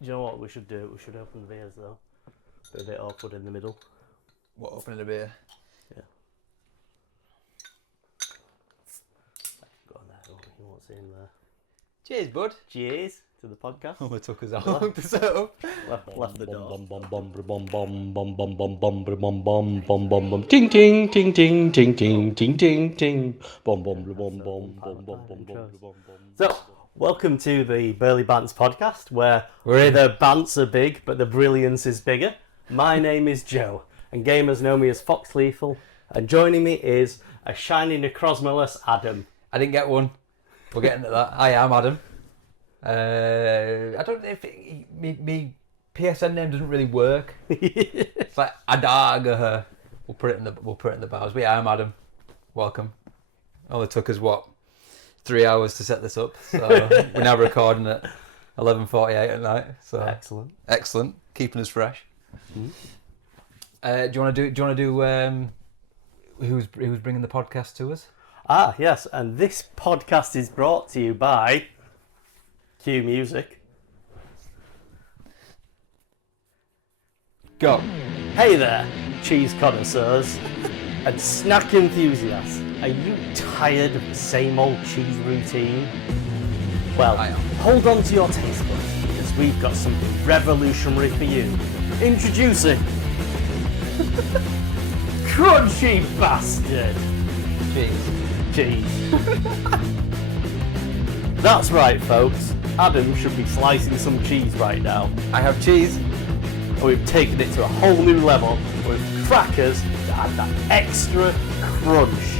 you know what we should do? We should open the beers though. Be a bit awkward in the middle. What, opening a beer? Yeah. Go on there. You won't see him there. Cheers, bud. Cheers to the podcast. Oh, it took us that long to set up. Left the door. Ting ting ting ting ting ting ting ting ting. Bom bom bom bom bom bom bom. So, welcome to the Burley Bants podcast, where the bants are big, but the brilliance is bigger. My name is Joe, and gamers know me as Fox Lethal, and joining me is a shiny necrosmolus Adam. I didn't get one. We're getting to that. I am Adam. I don't know if me PSN name doesn't really work. It's like Adaga. We'll put it in the bars. But yeah, I'm Adam. Welcome. Only took us 3 hours to set this up. So we're now recording at 11:48 at night. So excellent. Keeping us fresh. Do you want to do who's bringing the podcast to us? Ah, yes, and this podcast is brought to you by Cue Music. Go. Hey there, cheese connoisseurs and snack enthusiasts. Are you tired of the same old cheese routine? Well, I am. hold on to your taste buds because we've got something revolutionary for you. Introducing Crunchy Bastard. Cheese. That's right, folks. Adam should be slicing some cheese right now. I have cheese. And we've taken it to a whole new level with crackers that add that extra crunch.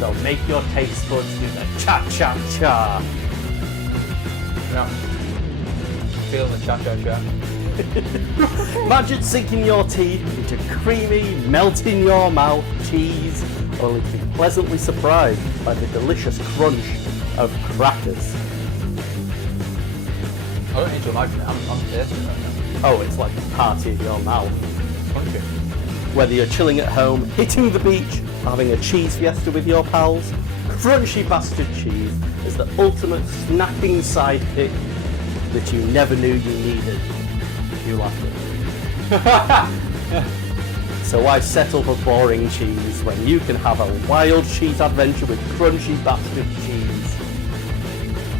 They'll make your taste buds do the cha-cha-cha. Yeah. Feel the cha-cha-cha. Imagine sinking your teeth into creamy, melt-in-your-mouth cheese, only to be pleasantly surprised by the delicious crunch of crackers. I don't need to imagine it. I'm tasting it right now. Oh, it's like a party in your mouth. Crunchy. Whether you're chilling at home, hitting the beach, or having a cheese fiesta with your pals, Crunchy Bastard Cheese is the ultimate snacking sidekick that you never knew you needed. You laugh at it. So why settle for boring cheese when you can have a wild cheese adventure with Crunchy Bastard Cheese?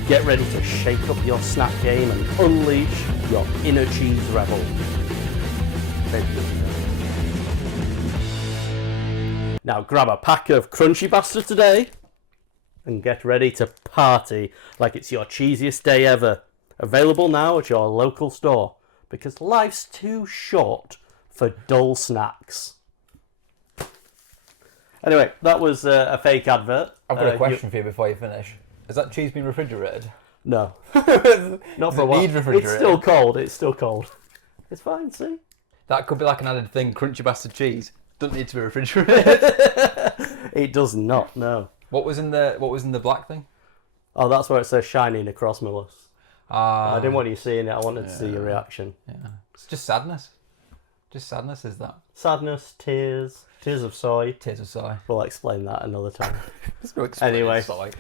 Get ready to shake up your snack game and unleash your inner cheese rebel. Now grab a pack of Crunchy Bastard today and get ready to party like it's your cheesiest day ever. Available now at your local store because life's too short for dull snacks. Anyway, that was a fake advert. I've got a question for you before you finish. Has that cheese been refrigerated? No. Not for a while. Need refrigerated? It's still cold. It's fine, see? That could be like an added thing. Crunchy Bastard cheese doesn't need to be refrigerated. It does not, no. What was in the black thing? Oh, that's where it says shiny necrosmolus. I didn't want you seeing it. I wanted to see your reaction. Yeah. It's just sadness. Just sadness is that. Sadness, tears of soy. Tears of soy. We'll explain that another time. Anyway. Soy.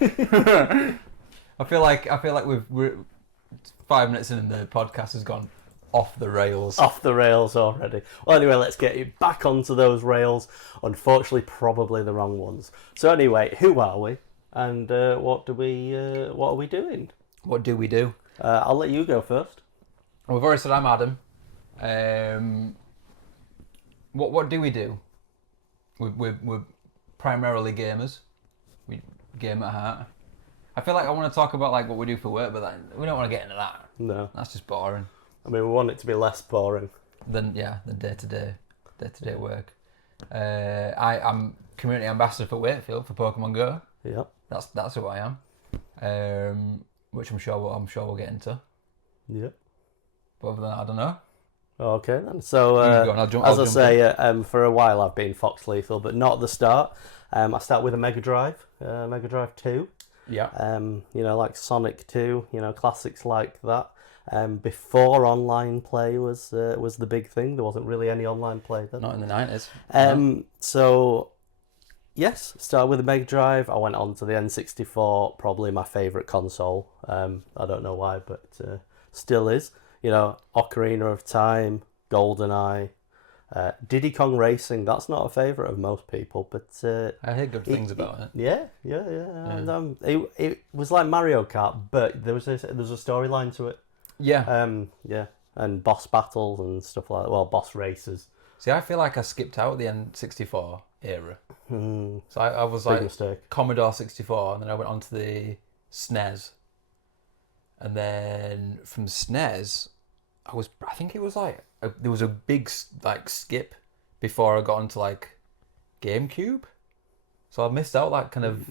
I feel like we're 5 minutes in and the podcast has gone off the rails. Off the rails already. Well, anyway, let's get you back onto those rails. Unfortunately, probably the wrong ones. So anyway, who are we? And what are we doing? What do we do? I'll let you go first. We've already said I'm Adam. What do we do? We're primarily gamers. We game at heart. I feel like I want to talk about like what we do for work, but we don't want to get into that. No. That's just boring. I mean, we want it to be less boring. Than day-to-day work. I'm community ambassador for Wakefield for Pokemon Go. Yep. That's who I am. Which I'm sure we'll get into. Yep. But other than that, I don't know. Okay then. So as I say, for a while I've been Fox Lethal, but not at the start. I start with a Mega Drive 2. Yeah. Like Sonic 2. Classics like that. Before online play was the big thing. There wasn't really any online play then. Not in the 90s. So yes, started with a Mega Drive. I went on to the N64, probably my favourite console. I don't know why, but still is. You know, Ocarina of Time, GoldenEye, Diddy Kong Racing. That's not a favourite of most people, but I heard good things about it. Yeah. And, it was like Mario Kart, but there was a storyline to it. Yeah. Yeah, and boss battles and stuff like that. Well, boss races. See, I feel like I skipped out the N64 era. So I was Big like mistake. Commodore 64, and then I went on to the SNES. And then from SNES, I think it was like, there was a big like skip before I got onto like GameCube. So I missed out that kind of...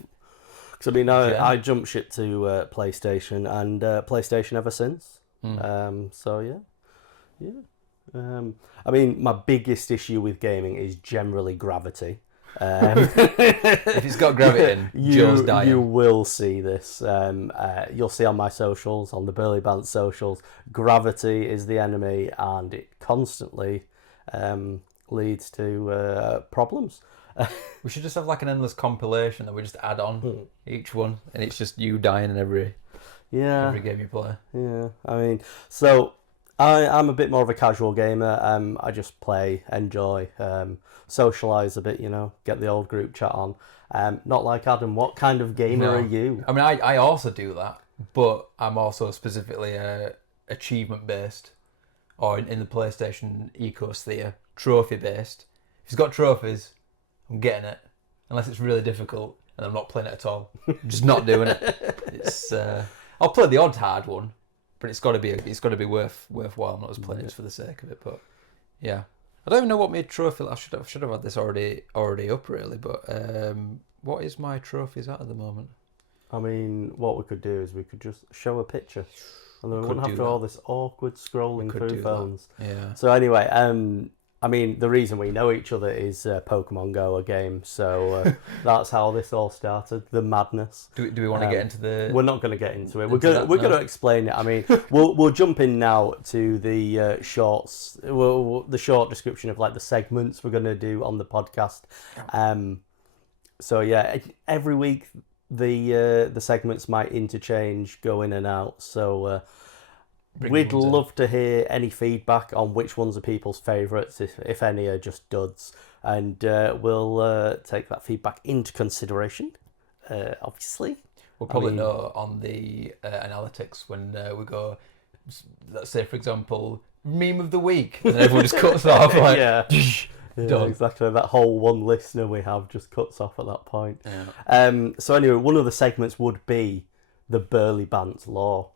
Because I mean, I jumped ship to PlayStation, and PlayStation ever since. So yeah. I mean, my biggest issue with gaming is generally gravity. If it's got gravity in, Joe's dying. You will see this. You'll see on my socials, on the Burley Band socials, gravity is the enemy, and it constantly leads to problems. We should just have like an endless compilation that we just add on each one, and it's just you dying in every game you play. Yeah, I mean, so I'm a bit more of a casual gamer. I just play, enjoy, socialise a bit, you know, get the old group chat on. Not like Adam. What kind of gamer are you? I mean, I also do that, but I'm also specifically achievement based, or in the PlayStation ecosphere, trophy based. If it's got trophies, I'm getting it, unless it's really difficult and I'm not playing it at all. I'm just not doing it. It's I'll play the odd hard one, but it's got to be worthwhile. I'm not just playing it just for the sake of it. But yeah, I don't even know what my trophy. I should have had this already up really. But what is my trophies at the moment? I mean, what we could do is we could just show a picture, and then we wouldn't have to all this awkward scrolling through phones. Yeah. So anyway, I mean, the reason we know each other is Pokemon Go, a game. So that's how this all started. The madness. Do we want to get into the? We're not going to get into it. We're going to explain it. I mean, we'll jump in now to the shorts. The short description of like the segments we're going to do on the podcast. So yeah, every week the segments might interchange, go in and out. So. We'd love to hear any feedback on which ones are people's favourites, if any are just duds, and we'll take that feedback into consideration, obviously. We'll probably know on the analytics when we go, let's say, for example, meme of the week, and everyone just cuts off like, yeah, exactly. That whole one listener we have just cuts off at that point. Yeah. So anyway, one of the segments would be the Burley Bant lore.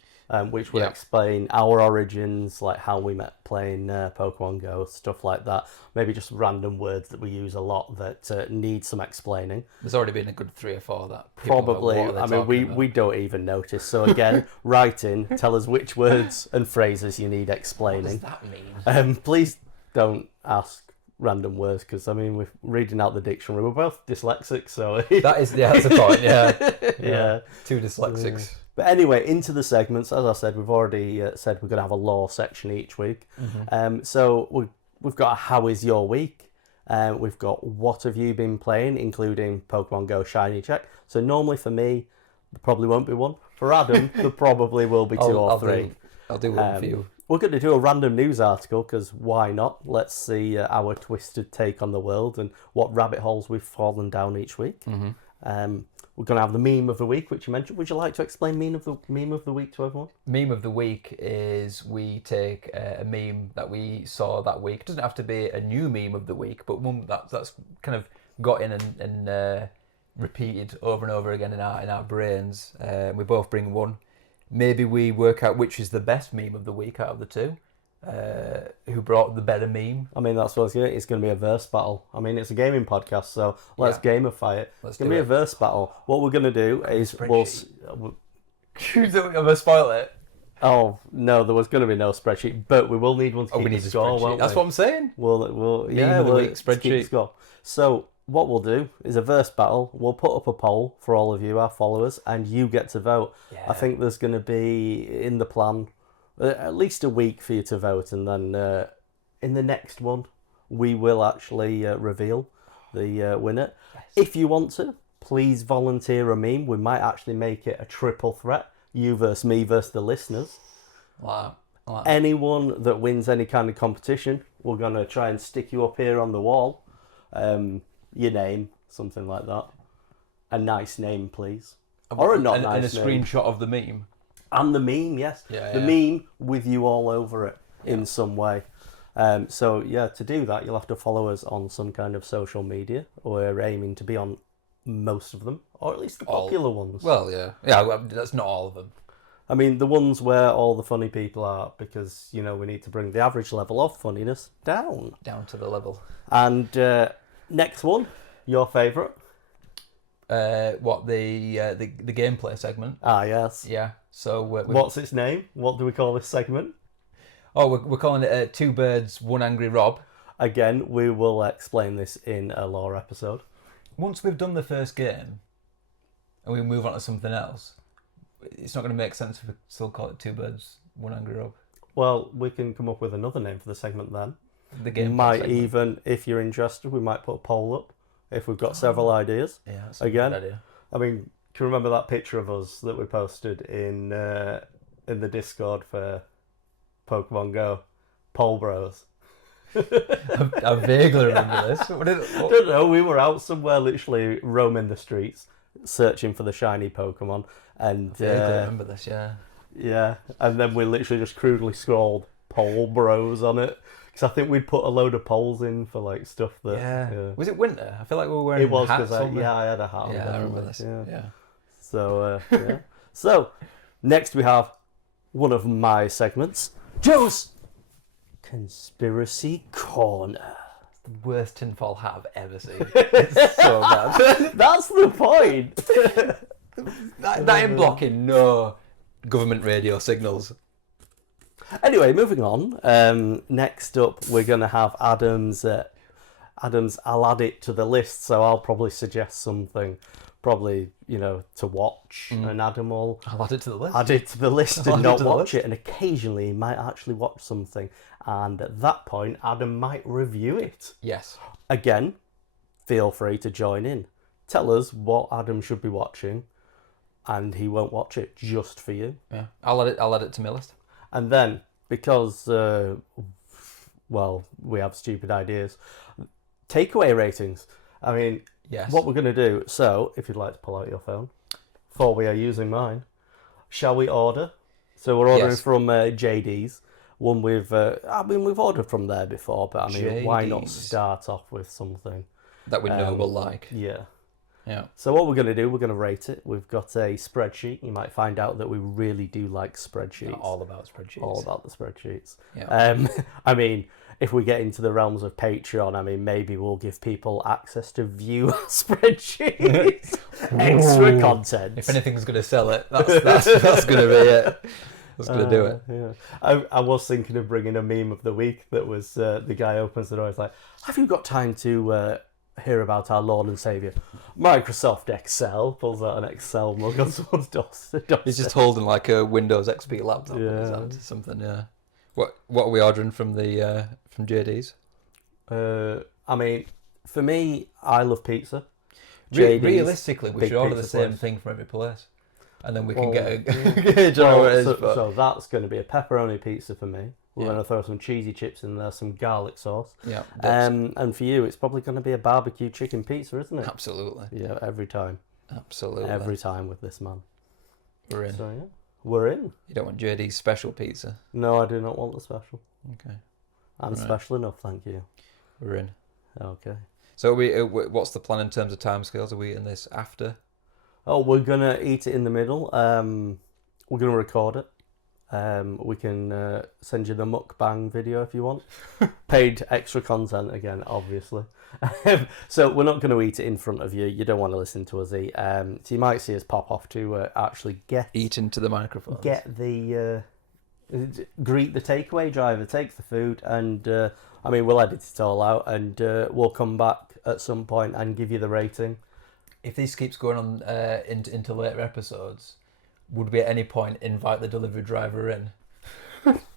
Which would explain our origins, like how we met playing Pokemon Go, stuff like that. Maybe just random words that we use a lot that need some explaining. There's already been a good 3 or 4 that probably. I mean, we don't even notice. So again, write in, tell us which words and phrases you need explaining. What does that mean? Please don't ask random words, because I mean, we're reading out the dictionary. We're both dyslexic, so that's a point. Yeah. 2 dyslexics. Yeah. But anyway, into the segments. As I said, we've already said we're going to have a lore section each week. So we've got a how is your week? We've got what have you been playing, including Pokemon Go Shiny Check. So normally for me, there probably won't be one. For Adam, there probably will be 2 or 3. I'll do one for you. We're going to do a random news article, because why not? Let's see our twisted take on the world and what rabbit holes we've fallen down each week. We're going to have the meme of the week, which you mentioned. Would you like to explain meme of the week to everyone? Meme of the week is we take a meme that we saw that week. It doesn't have to be a new meme of the week, but one that's kind of got in and repeated over and over again in our brains. We both bring one. Maybe we work out which is the best meme of the week out of the 2. Who brought the better meme? I mean, that's what it's going to be, a verse battle. I mean, it's a gaming podcast, so let's gamify it. It's going to be a verse battle. What we're going to do is I'm going to spoil it. Oh no, there was going to be no spreadsheet, but we will need one to keep the score, won't we? That's what I'm saying. We'll spreadsheet. Keep the score. So what we'll do is a verse battle. We'll put up a poll for all of you, our followers, and you get to vote. Yeah. I think there's going to be in the plan at least a week for you to vote, and then in the next one we will actually reveal the winner. Yes. If you want to, please volunteer a meme. We might actually make it a triple threat: you versus me versus the listeners. Wow. Wow. Anyone that wins any kind of competition, we're going to try and stick you up here on the wall. Your name, something like that. A nice name, please. Or a not nice and a name. screenshot of the meme. And the meme, yes. Yeah, the meme with you all over it in some way. So, yeah, to do that, you'll have to follow us on some kind of social media. We're aiming to be on most of them, or at least the popular ones. Well, yeah. Yeah, well, that's not all of them. I mean, the ones where all the funny people are, because, you know, we need to bring the average level of funniness down. Down to the level. And next one, your favourite? What, the gameplay segment? Ah, yes. Yeah. So what's its name? What do we call this segment? Oh, we're calling it Two Birds, One Angry Rob. Again, we will explain this in a lore episode. Once we've done the first game, and we move on to something else, it's not going to make sense if we still call it Two Birds, One Angry Rob. Well, we can come up with another name for the segment then. The game might segment. even, if you're interested, we might put a poll up if we've got several ideas. Yeah, that's a Again, good idea. I mean, can you remember that picture of us that we posted in the Discord for Pokemon Go? Poll Bros. I vaguely remember this. I don't know, we were out somewhere literally roaming the streets, searching for the shiny Pokemon. And I vaguely remember this, yeah. Yeah, and then we literally just crudely scrawled Poll Bros on it. Because I think we'd put a load of polls in for like stuff that... Yeah. Was it winter? I feel like we were wearing it was hats. because I had a hat on. Yeah, I remember this. Yeah. So, yeah. So, next we have one of my segments. Joe's Conspiracy Corner. The worst tinfoil hat I've ever seen. It's so bad. That's the point. that ain't blocking no government radio signals. Anyway, moving on. Next up, we're going to have Adam's. I'll add it to the list, so I'll probably suggest something, probably, you know, to watch, and Adam will I'll add it to the list. add it to the list I'll and add it not to the watch list. it, and occasionally he might actually watch something, and at that point, Adam might review it. Yes. Again, feel free to join in. Tell us what Adam should be watching, and he won't watch it just for you. Yeah. I'll add it to my list. And then, because, well, we have stupid ideas, takeaway ratings. I mean, Yes. what we're going to do, so, if you'd like to pull out your phone, for we are using mine, shall we order? So we're ordering Yes. from JD's, one with, I mean, we've ordered from there before, but I mean, why not JD's. start off with something? That we know we'll like. Yeah. Yeah. So what we're going to do, we're going to rate it. We've got a spreadsheet. You might find out that we really do like spreadsheets. All about spreadsheets. All about the spreadsheets. Yeah. I mean, if we get into the realms of Patreon, I mean, maybe we'll give people access to view our spreadsheets. Extra content. If anything's going to sell it, that's going to be it. That's going to do it. Yeah. I was thinking of bringing a meme of the week that was the guy opens the door. He's like, "Have you got time to hear about our Lord and Saviour, Microsoft Excel?" Pulls out an Excel mug on someone's doorstep. He's just holding like a Windows XP laptop. Yeah. Or something. Yeah. What are we ordering from the from JD's? I mean, for me, I love pizza. Realistically, we big should order the pizza same place. thing from every place, and then we can Well, get a yeah. gauge on what it is. so, but- so that's going to be a pepperoni pizza for me. We're Yeah. going to throw some cheesy chips in there, some garlic sauce. yeah, And for you, it's probably going to be a barbecue chicken pizza, isn't it? absolutely, Yeah, every time. absolutely. Every time with this man. We're in. So, yeah, we're in. You don't want JD's special pizza. No, I do not want the special. Okay, I'm Right. special enough, thank you. we're in. Okay. So what's the plan in terms of timescales? Are we eating this after? Oh, we're going to eat it in the middle. We're going to record it. We can send you the mukbang video if you want. Paid extra content again, obviously. So we're not going to eat it in front of you. You don't want to listen to us eat. So you might see us pop off to actually Eat into the microphone. greet the takeaway driver, takes the food, and I mean, we'll edit it all out, and we'll come back at some point and give you the rating. If this keeps going on into later episodes, would we at any point invite the delivery driver in,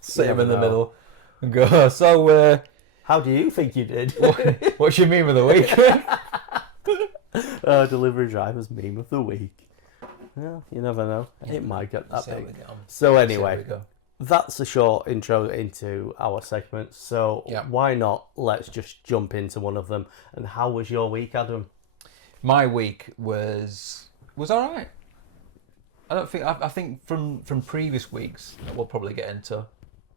sit him in the No. middle, and go, so How do you think you did? what's your meme of the week? Delivery driver's meme of the week. Yeah, you never know. It might get that See how big. we get on. So See how anyway, we go. that's a short intro into our segments. So Yeah. why not? Let's just jump into one of them. And how was your week, Adam? My week was all right. I think from previous weeks that we'll probably get into.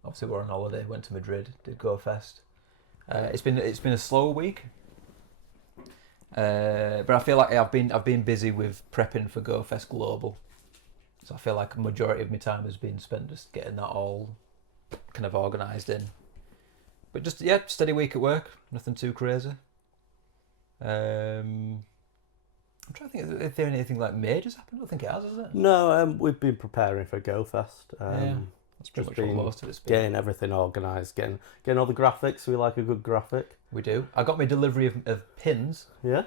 Obviously, we're on holiday. Went to Madrid. Did Go Fest. It's been a slow week. But I feel like I've been busy with prepping for Go Fest Global. So I feel like a majority of my time has been spent just getting that all kind of organised in. But just steady week at work. Nothing too crazy. I'm trying to think if there anything like majors happened. I don't think it has it? No, we've been preparing for Go Fest. That's pretty much been what most of it's been. Getting everything organised, getting all the graphics. We like a good graphic. We do. I got my delivery of pins. Yeah.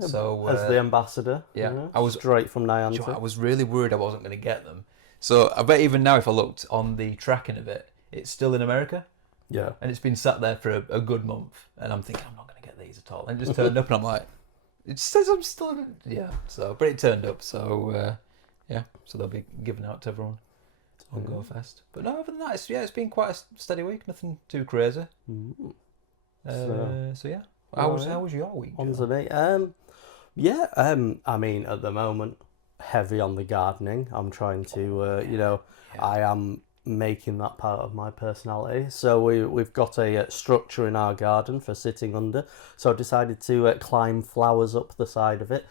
So as the ambassador. Yeah, I was straight from Niantic. You know, I was really worried I wasn't going to get them. So I bet even now, if I looked on the tracking of it, it's still in America. Yeah. And it's been sat there for a good month, and I'm thinking I'm not going to get these at all. And it just turned up, and I'm like, it says I'm still. Yeah. So, but it turned up. So So they'll be given out to everyone on Go Fest. But no, other than that, it's been quite a steady week. Nothing too crazy. So yeah. How was your week? On to me. I mean, at the moment, heavy on the gardening. I'm trying to, I am making that part of my personality. So we've got a structure in our garden for sitting under. So I decided to climb flowers up the side of it.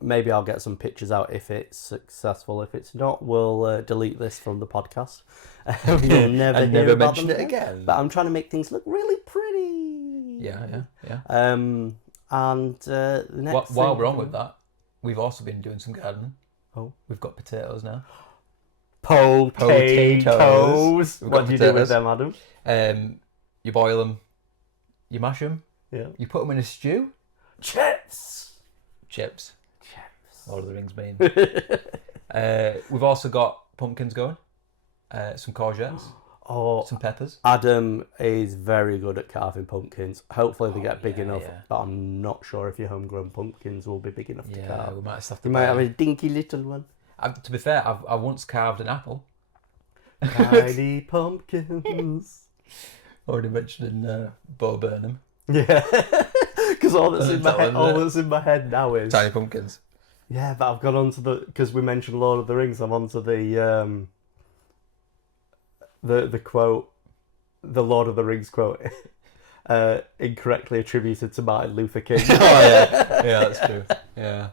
Maybe I'll get some pictures out if it's successful. If it's not, we'll delete this from the podcast. You'll never mention it again. But I'm trying to make things look really pretty. Yeah. And the next while we're on with that, we've also been doing some gardening. Oh, we've got potatoes now. Potatoes. What do you do with them, Adam? You boil them, you mash them, Yeah. you put them in a stew. Chips. Lord of the Rings mean. We've also got pumpkins going, some courgettes, some peppers. Adam is very good at carving pumpkins. Hopefully they get big enough, yeah. but I'm not sure if your homegrown pumpkins will be big enough to carve. We might have to. You might have a dinky little one. To be fair, I once carved an apple. Tiny pumpkins. Already mentioned Bo Burnham. Yeah, because all that's in my head now is tiny pumpkins. Yeah, but I've gone on to because we mentioned Lord of the Rings. I'm on to the quote, the Lord of the Rings quote, incorrectly attributed to Martin Luther King. Yeah, that's true. Yeah.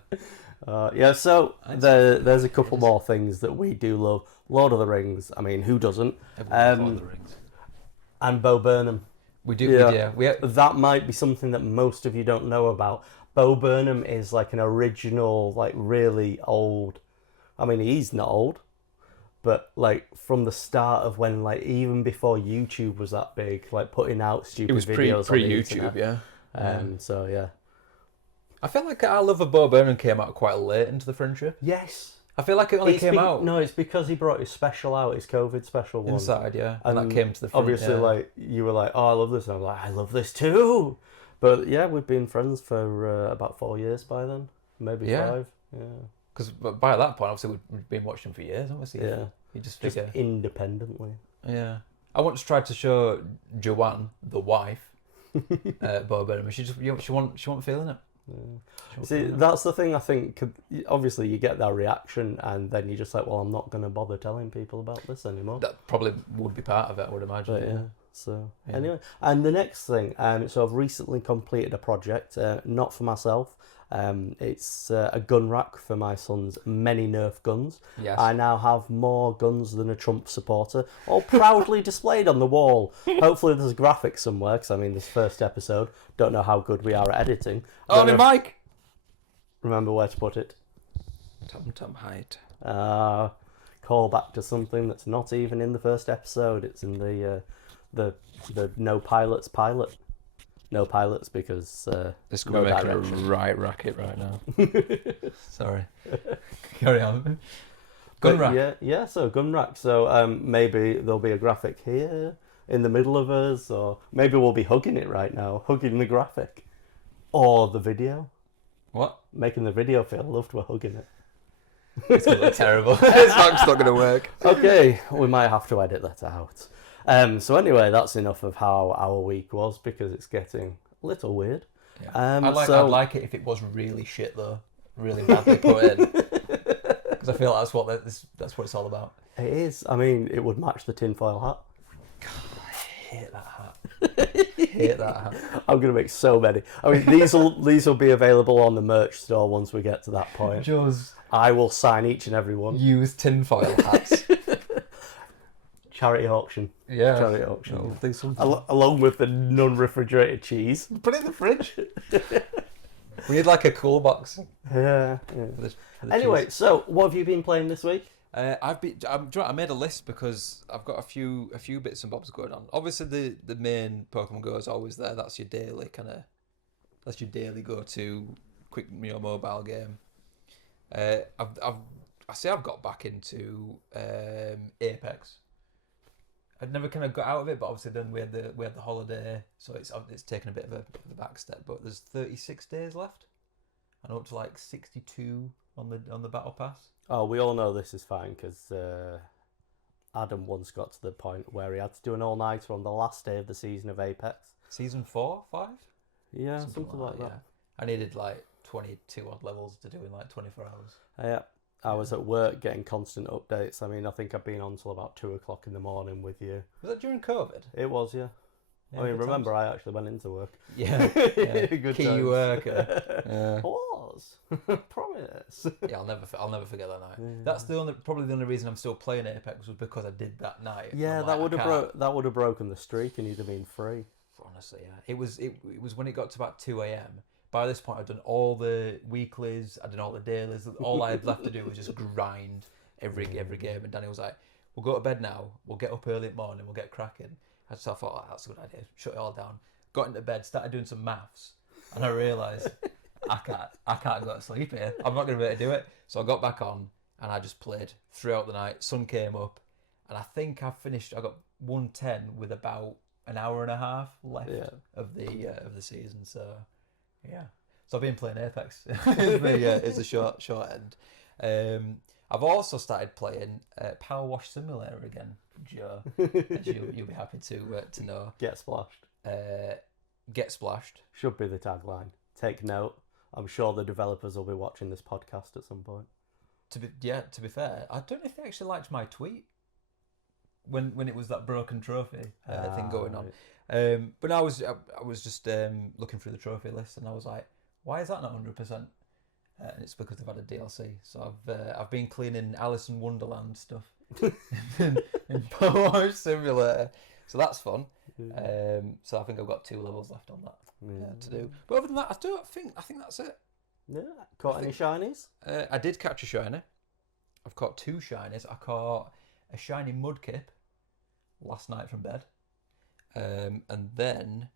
So there's a couple more things that we do love. Lord of the Rings. I mean, who doesn't? Lord of the Rings. And Bo Burnham. We do. Yeah. That might be something that most of you don't know about. Bo Burnham is like an original, like really old. I mean, he's not old, but like from the start of when, like even before YouTube was that big, like putting out stupid videos. Pre YouTube, yeah. So yeah. I feel like our love of Bo Burnham came out quite late into the friendship. Yes. I feel like it only came out. No, it's because he brought his special out, his COVID special one. Inside, yeah. And that came to the front. Obviously, like, you were like, oh, I love this. And I'm like, I love this too. But yeah, we've been friends for about 4 years by then. Maybe 5. Yeah. Because by that point, obviously, we've been watching for years, haven't we? So you just figure. Independently. Yeah. I once tried to show Joanne, the wife, Bo Burnham. She wasn't feeling it. Yeah. See, that's the thing. I think obviously you get that reaction, and then you're just like, well, I'm not going to bother telling people about this anymore. That probably would be part of it, I would imagine. But, yeah. So anyway, and the next thing, so I've recently completed a project, not for myself. It's a gun rack for my son's many Nerf guns. Yes. I now have more guns than a Trump supporter, all proudly displayed on the wall. Hopefully there's graphics somewhere, because I mean, this first episode, don't know how good we are at editing. Oh, my mic! Remember where to put it. Tom height. Call back to something that's not even in the first episode. It's in the no pilots pilot. No pilots because this could be making a right racket right now. Sorry. Carry on. Gun rack. Yeah. So gun rack. So maybe there'll be a graphic here in the middle of us, or maybe we'll be hugging it right now, hugging the graphic, or the video. What? Making the video feel loved. We're hugging it. It's going to look terrible. It's not going to work. Okay, we might have to edit that out. So anyway, that's enough of how our week was because it's getting a little weird. Yeah. I'd like it if it was really shit though, really badly put in, because I feel that's what it's all about. It is. I mean, it would match the tinfoil hat. God, I hate that hat. Hate that hat. I'm gonna make so many. I mean, these will be available on the merch store once we get to that point. Just I will sign each and every one. use tinfoil hats. Charity auction. Yeah. Charity auction. No, do something. Along with the non-refrigerated cheese. Put it in the fridge. We need like a cool box. Yeah. For the Anyway, cheese. so what have you been playing this week? I made a list because I've got a few bits and bobs going on. Obviously, the main Pokemon Go is always there. That's your daily go-to quick mobile game. I've got back into Apex. I'd never kind of got out of it, but obviously then we had the holiday, so it's taken a bit of a back step. But there's 36 days left, and up to like 62 on the battle pass. Oh, we all know this is fine because Adam once got to the point where he had to do an all-nighter on the last day of the season of Apex. Season 4, 5? Yeah, something like that. Yeah. I needed like 22 odd levels to do in like 24 hours. Yeah. I was at work getting constant updates. I mean, I think I've been on till about 2 o'clock in the morning with you. Was that during COVID? It was, yeah. Yeah, I mean, good remember, times. I actually went into work. Yeah. Good Key times. worker. Yeah. I was. Promise. Yeah, I'll never forget that night. Yeah. That's probably the only reason I'm still playing Apex was because I did that night. Yeah, I'm that like, would have broken the streak and you'd have been free. Honestly, yeah. It was when it got to about 2 a.m. By this point, I'd done all the weeklies, I'd done all the dailies. All I had left to do was just grind every game. And Danny was like, "We'll go to bed now. We'll get up early in the morning. We'll get cracking." I thought, oh, that's a good idea. Shut it all down. Got into bed, started doing some maths, and I realised I can't go to sleep here. I'm not going to be able to do it. So I got back on and I just played throughout the night. Sun came up, and I think I got 110 with about an hour and a half left of the season. So yeah, so I've been playing Apex. It's a short end. I've also started playing Power Wash Simulator again, Joe, as you'll be happy to know. Get splashed. Get splashed Should be the tagline. Take note. I'm sure the developers will be watching this podcast at some point. To be fair, I don't know if they actually liked my tweet when it was that broken trophy thing going on. But I was just looking through the trophy list, and I was like, why is that not 100%? And it's because they've had a DLC. So I've been cleaning Alice in Wonderland stuff in Power Wash Simulator. So that's fun. So I think I've got 2 levels left on that to do. But other than that, I think that's it. Yeah. Caught any shinies? I did catch a shiny. I've caught 2 shinies. I caught a shiny Mudkip last night from bed. And then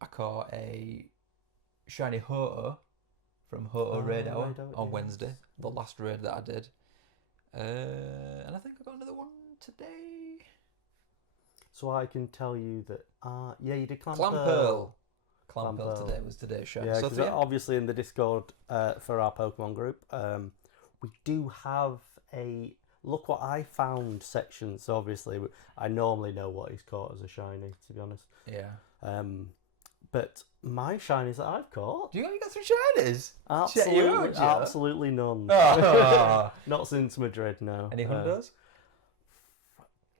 I caught a shiny Ho-Oh from Ho-Oh Raid Hour on Wednesday, the last raid that I did. And I think I got another one today. So I can tell you that, you did Clamperl. Clamperl today was today's show. Yeah, so because obviously in the Discord for our Pokemon group, we do have a look what I found section. So obviously I normally know what he's caught as a shiny, to be honest. Yeah. But my shinies that I've caught, You got some shinies? absolutely none. Oh. Not since Madrid, no. Any hundos?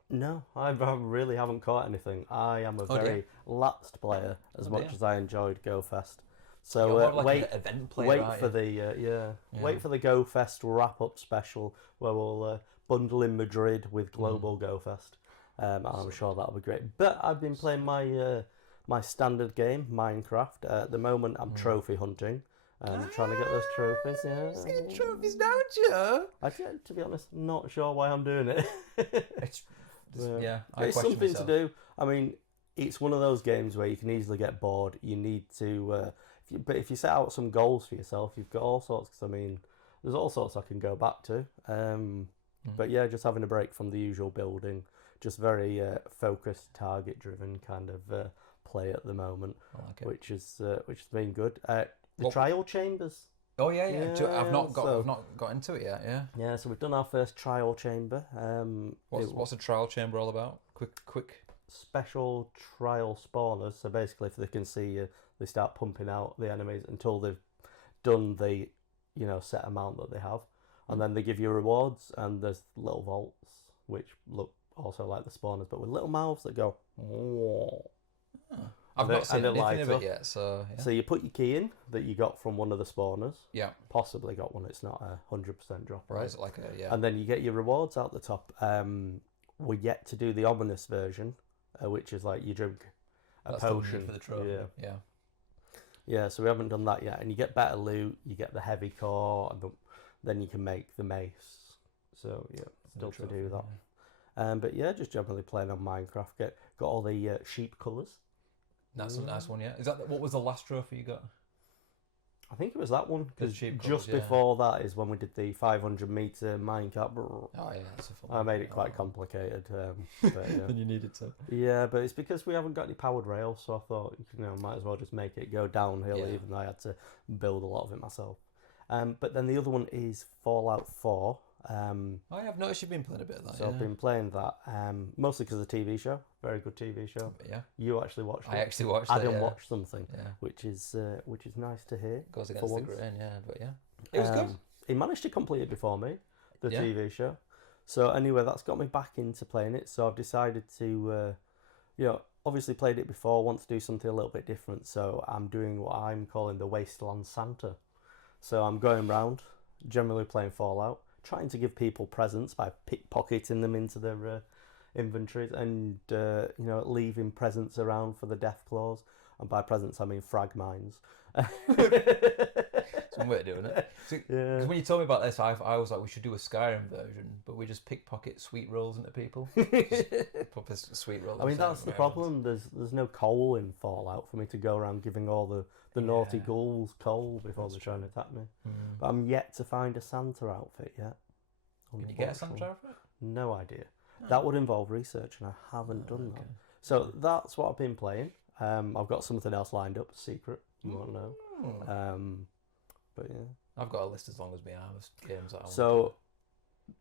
No, I really haven't caught anything. I am a very lapsed player, as much as I enjoyed GoFest. So You're more like wait, an event player, wait aren't for you? wait for the GoFest wrap-up special where we'll bundle in Madrid with Global GoFest. I'm sure that'll be great. But I've been playing my standard game, Minecraft. At the moment, I'm trophy hunting. Trying to get those trophies. Yeah, Getting trophies now, Joe. To be honest, not sure why I'm doing it. I It's question something myself. to do. I mean, it's one of those games where you can easily get bored. You need to, but if you set out some goals for yourself, you've got all sorts. 'Cause, I mean, there's all sorts I can go back to. But yeah, just having a break from the usual building, just very focused, target-driven kind of play at the moment, I like it. which has been good. The trial chambers. Oh yeah. I've not so- got into it yet. Yeah. Yeah, so we've done our first trial chamber. What's a trial chamber all about? Quick. Special trial spawners. So basically, if they can see you, they start pumping out the enemies until they've done the, set amount that they have, and then they give you rewards. And there's little vaults which look also like the spawners, but with little mouths that go. Whoa. I've not seen anything light of it up. yet, so yeah. So you put your key in that you got from one of the spawners. Yeah. Possibly got one. It's not 100% drop, right? Is it like a And then you get your rewards out the top. We're yet to do the ominous version, which is like you drink a That's the one potion for the trophy. Yeah. Yeah. Yeah, so we haven't done that yet. And you get better loot, you get the heavy core, and then you can make the mace. So, yeah, still to do that. Yeah. But yeah, just generally playing on Minecraft. Got all the sheep colours. That's a nice one, yeah. Is that what was the last trophy you got? I think it was that one, because sheep just colours, yeah. before that is when we did the 500 metre minecart. Oh yeah, that's a fun I one. made it quite complicated. But, yeah. Than you needed to. Yeah, but it's because we haven't got any powered rails, so I thought, might as well just make it go downhill, Yeah. even though I had to build a lot of it myself. But then the other one is Fallout 4. I've noticed you've been playing a bit of that. So I've been playing that, mostly because of the TV show. Very good TV show. Yeah. You actually watched it. I actually watched it. Adam Yeah. watched something, Yeah. which is nice to hear. Goes for against the once. grain, yeah, but yeah. It was good. He managed to complete it before me, the Yeah. TV show. So anyway, that's got me back into playing it. So I've decided to, obviously played it before, want to do something a little bit different. So I'm doing what I'm calling the Wasteland Santa. So I'm going round, generally playing Fallout, trying to give people presents by pickpocketing them into their inventories and, leaving presents around for the death claws. And by presents, I mean frag mines. It's one way of doing it. So, Yeah. 'cause when you told me about this, I was like, we should do a Skyrim version, but we just pickpocket sweet rolls into people. Just pop a sweet roll. I mean, that's the problem. There's no coal in Fallout for me to go around giving all the naughty Yeah. ghouls coal before they're trying to attack me. Mm. But I'm yet to find a Santa outfit yet. Can you get a unfortunately. Santa outfit? No idea. That would involve research, and I haven't done that. So that's what I've been playing. I've got something else lined up, a secret. You won't know. But yeah. I've got a list as long as me arms games. That I want So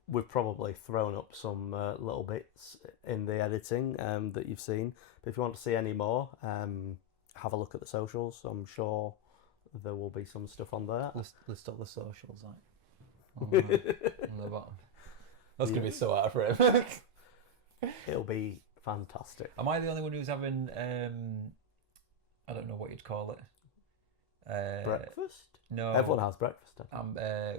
we've probably thrown up some little bits in the editing that you've seen. But if you want to see any more, have a look at the socials. I'm sure there will be some stuff on there. list all the socials like on the bottom. That's gonna be so hard for him. It'll be fantastic. Am I the only one who's having I don't know what you'd call it. Breakfast? No. Everyone has breakfast.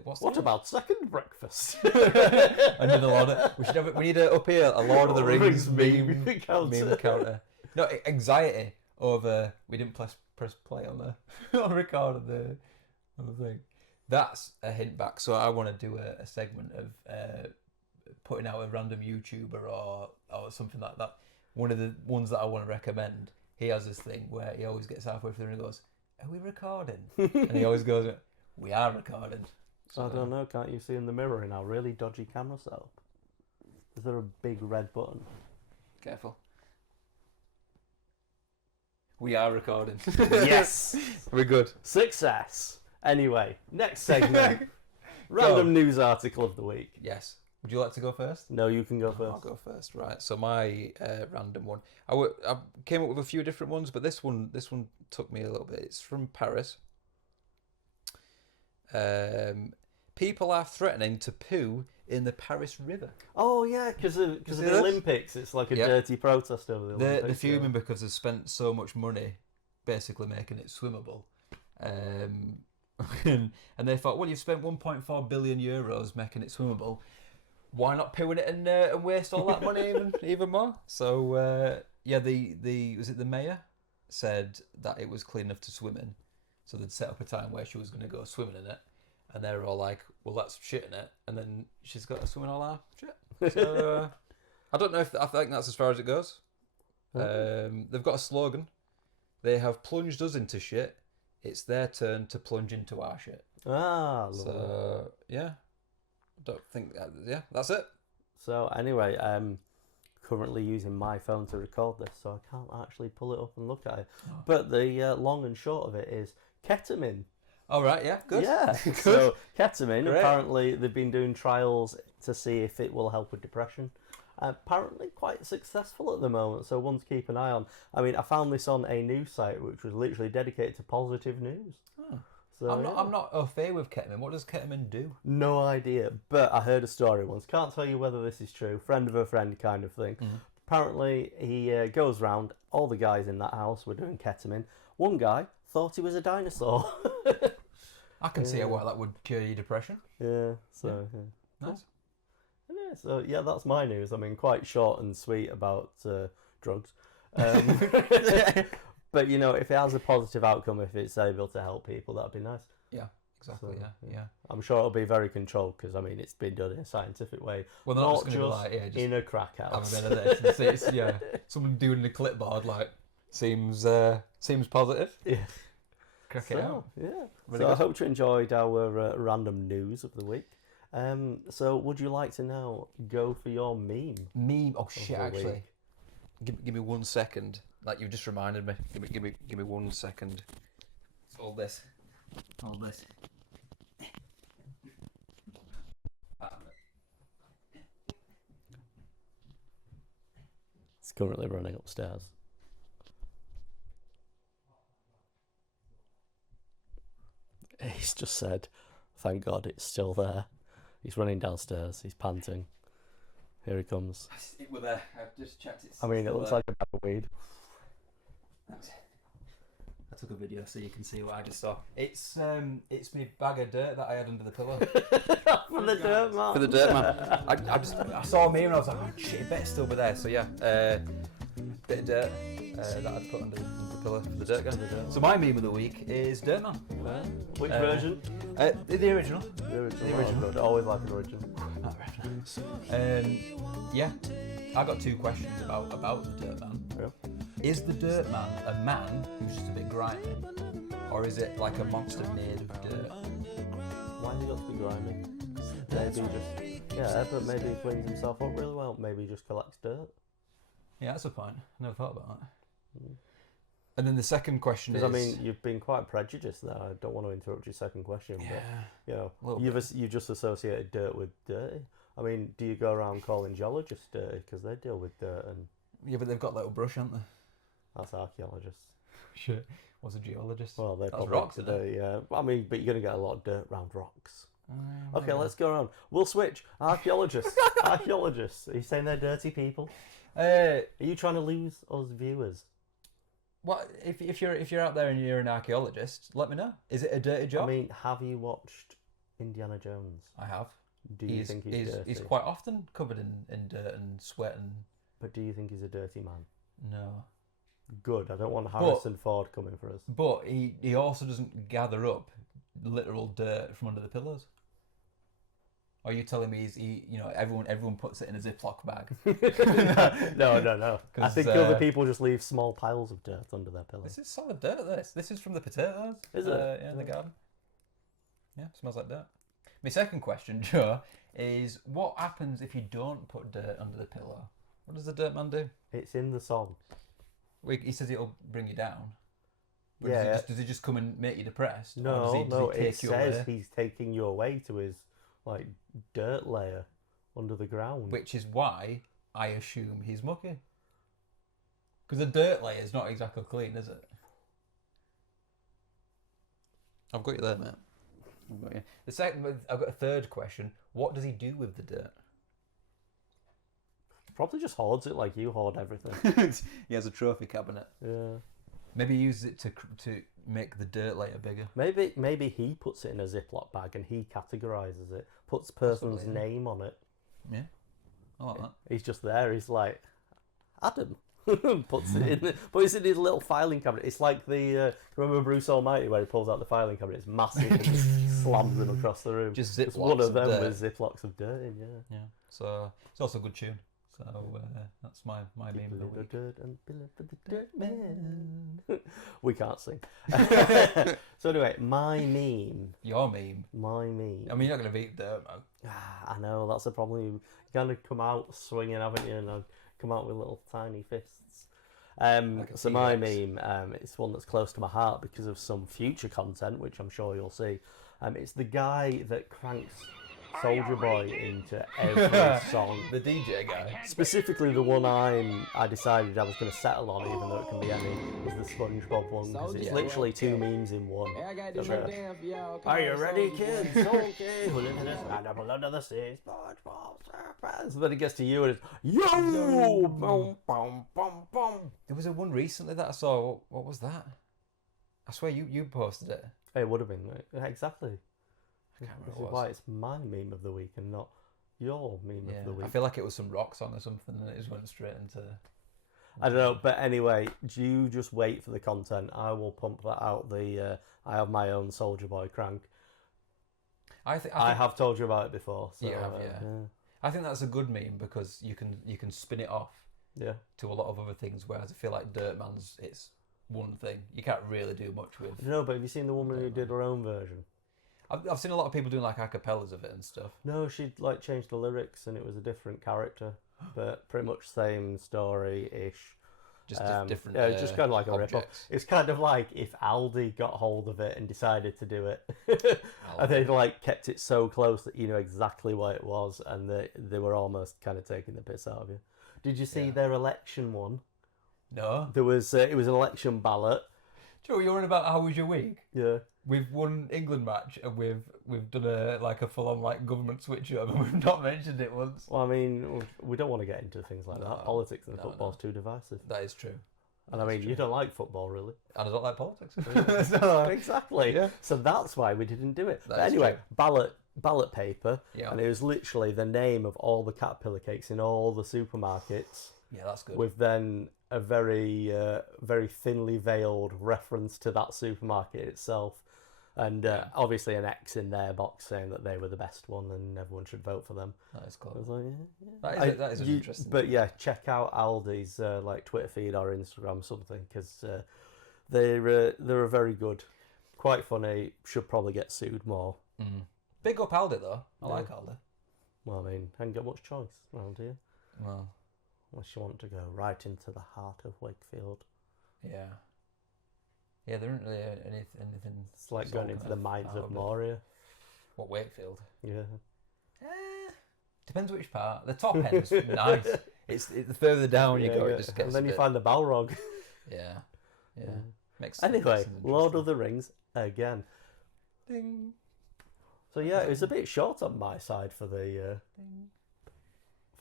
What's What the about second breakfast? Another Lord. We should have it. We need up here a Lord of the Rings meme counter. No, anxiety over we didn't press play on the on record of the thing. That's a hint back. So I want to do a segment of putting out a random YouTuber or something like that. One of the ones that I want to recommend. He has this thing where he always gets halfway through and he goes, "Are we recording?" And he always goes, "We are recording." So I don't know, can't you see in the mirror in our really dodgy camera setup? Is there a big red button? Careful. We are recording. Yes! We're good. Success! Anyway, next segment. Random news article of the week. Yes. Would you like to go first? No, you can go first. I'll go first. Right. So my random one. I came up with a few different ones, but this one took me a little bit. It's from Paris. People are threatening to poo in the Paris River. Oh yeah, because of see the this? Olympics. It's like a Yep. dirty protest over the Olympics. They're fuming because they've spent so much money basically making it swimmable. And they thought, well, you've spent 1.4 billion euros making it swimmable. Why not poo in it and waste all that money even more? So the mayor said that it was clean enough to swim in, so they'd set up a time where she was going to go swimming in it, and they were all like, "Well, that's shit in it," and then she's got to swim in all our shit. So I don't know if I think that's as far as it goes. They've got a slogan. They have plunged us into shit. It's their turn to plunge into our shit. Ah, lovely. So yeah. Don't think that's it. So anyway, currently using my phone to record this, so I can't actually pull it up and look at it. But the long and short of it is ketamine All right, yeah, good. Yeah. Good. So ketamine, Great. apparently they've been doing trials to see if it will help with depression. Apparently quite successful at the moment, so one to keep an eye on. I mean, I found this on a news site which was literally dedicated to positive news. Oh. So, I'm not au fait with ketamine. What does ketamine do? No idea, but I heard a story once. Can't tell you whether this is true. Friend of a friend kind of thing. Mm-hmm. Apparently, he goes round. All the guys in that house were doing ketamine. One guy thought he was a dinosaur. I can see why that would cure your depression. Yeah. So yeah. Nice. Yeah, so yeah, that's my news. I mean, quite short and sweet about drugs. But you know, if it has a positive outcome, if it's able to help people, that'd be nice. Yeah, exactly. So, yeah. I'm sure it'll be very controlled because I mean, it's been done in a scientific way. Well, not just just, gonna be like, yeah, just in a crack have house. a bit of this. And see, yeah, someone doing the clipboard like seems positive. Yeah. Crack it out. Yeah. Really So I good. hope you enjoyed our random news of the week. So would you like to now go for your meme? Meme. Oh shit! the Actually, week? give me 1 second. Like you've just reminded me. Give me 1 second. It's all this. All this. It's currently running upstairs. He's just said, "Thank God it's still there." He's running downstairs. He's panting. Here he comes. It were there. I've just checked it. I mean, it looks like a bag of weed. I took a video so you can see what I just saw. It's my bag of dirt that I had under the pillow. For the dirt man. For the dirt man. I saw a meme and I was like, oh shit, it better still be there. So yeah, bit of dirt that I'd put under the pillow for the dirt guy. So my meme of the week is Dirt Man. Which version? The original. The original. The original. Good. Always like an original. Yeah, I got 2 questions about the Dirt Man. Yeah. Is the Dirt Man a man who's just a bit grimy, or is it like a monster made of dirt? Why has he got to be grimy? Maybe but maybe he cleans himself up really well. Maybe he just collects dirt. Yeah, that's a point. I never thought about that. And then the second question is... Because I mean, you've been quite prejudiced there. I don't want to interrupt your second question, Yeah, but you know, little you just associated dirt with dirty. I mean, do you go around calling geologists dirty because they deal with dirt and yeah, but they've got little brush, haven't they? that's archaeologists? Shit. What's a geologist? Well, they're That's probably rocks, isn't it? yeah. I mean, but you're going to get a lot of dirt around rocks. Oh, Okay, let's go around. We'll switch. Archaeologists. Archaeologists. Are you saying they're dirty people? Are you trying to lose us viewers? What if you're out there and you're an archaeologist? Let me know. Is it a dirty job? I mean, have you watched Indiana Jones? I have. Do you think he's dirty? He's quite often covered in dirt and sweat and... But do you think he's a dirty man? No. Good. I don't want Harrison Ford coming for us. But he also doesn't gather up literal dirt from under the pillows. Are you telling me everyone puts it in a Ziploc bag? No. I think other people just leave small piles of dirt under their pillows. This is solid dirt. This is from the potatoes. Is it? Yeah, in the garden. Yeah, smells like dirt. My second question, Joe, is what happens if you don't put dirt under the pillow? What does the dirt man do? It's in the song. He says it'll bring you down. But Yeah. Does he just come and make you depressed? Or No, does he it take you says away? he's taking you away to his dirt layer under the ground. Which is why I assume he's mucky. Because the dirt layer is not exactly clean, is it? I've got you there, mate. I've got you. I've got a third question. What does he do with the dirt? Probably just hoards it like you hoard everything. He has a trophy cabinet. Yeah. Maybe he uses it to make the dirt layer bigger. Maybe he puts it in a Ziploc bag and he categorises it, puts person's name on it. Yeah, I like that. He's just there. He's like, Adam. Puts it in. But it's in his little filing cabinet. It's like the remember Bruce Almighty where he pulls out the filing cabinet. It's massive and just slams them across the room. Just It's Ziplocs one of them dirt. with Ziplocs of dirt in. Yeah. Yeah. So it's also a good tune. So that's my meme of the week. Dirt and for the dirt man. We can't sing. So anyway, my meme. Your meme. My meme. I mean, you're not going to beat dirt, man. I know, that's the problem. You kind of come out swinging, haven't you? And I come out with little tiny fists. So my meme, it's one that's close to my heart because of some future content, which I'm sure you'll see. It's the guy that cranks Soldier Boy into every song. The DJ guy. Specifically, the one I decided I was going to settle on, even though it can be any, is the SpongeBob one, because it's literally two memes in one. Are you ready, kids? Okay, we'll into this and I'm under the sea. SpongeBob SquarePants. So then it gets to you and it's yo, boom, boom, boom, boom. There was a one recently that I saw. What was that? I swear you posted it. It would have been exactly. I can't remember This what is it was. why it's my meme of the week and not your meme of the week. I feel like it was some rock song or something, and it just went straight into. I don't know, but anyway, you just wait for the content. I will pump that out. I have my own Soldier Boy crank. I think I have told you about it before. So, you have, yeah. I think that's a good meme because you can spin it off to a lot of other things. Whereas I feel like Dirtman's it's one thing. You can't really do much with. No, but have you seen the woman who did her own version? I've seen a lot of people doing like acapellas of it and stuff. No, she'd like changed the lyrics and it was a different character, but pretty much same story-ish. Just different. Yeah, it's just kind of like a objects. rip-off. It's kind of like if Aldi got hold of it and decided to do it, and they like kept it so close that you know exactly what it was, and they were almost kind of taking the piss out of you. Did you see their election one? No. There was it was an election ballot. Joe, you're on about how was your week? Yeah. We've won England match and we've done a full on government switch up and we've not mentioned it once. Well, I mean, we don't want to get into things like that. Politics and football's too divisive. That is true. And I mean, you don't like football, really. And I don't like politics. Exactly. Yeah. So that's why we didn't do it. But anyway, ballot paper, and it was literally the name of all the Caterpillar cakes in all the supermarkets. Yeah, that's good. With then a very, very thinly veiled reference to that supermarket itself. And obviously an X in their box saying that they were the best one and everyone should vote for them. That is cool. I was like, that is interesting. But yeah, check out Aldi's Twitter feed or Instagram something because they're a very good, quite funny. Should probably get sued more. Big up Aldi though. I like Aldi. Well, I mean, haven't got much choice around here. Well, unless you want to go right into the heart of Wakefield. Yeah. Yeah, there isn't really anything. It's like going into the mines of Moria. What, Wakefield? Yeah. Depends which part. The top end's nice. It's the further down you go, it just gets. And then you find the Balrog. Yeah. Anyway, Lord of the Rings again. Ding. So yeah, it was a bit short on my side for the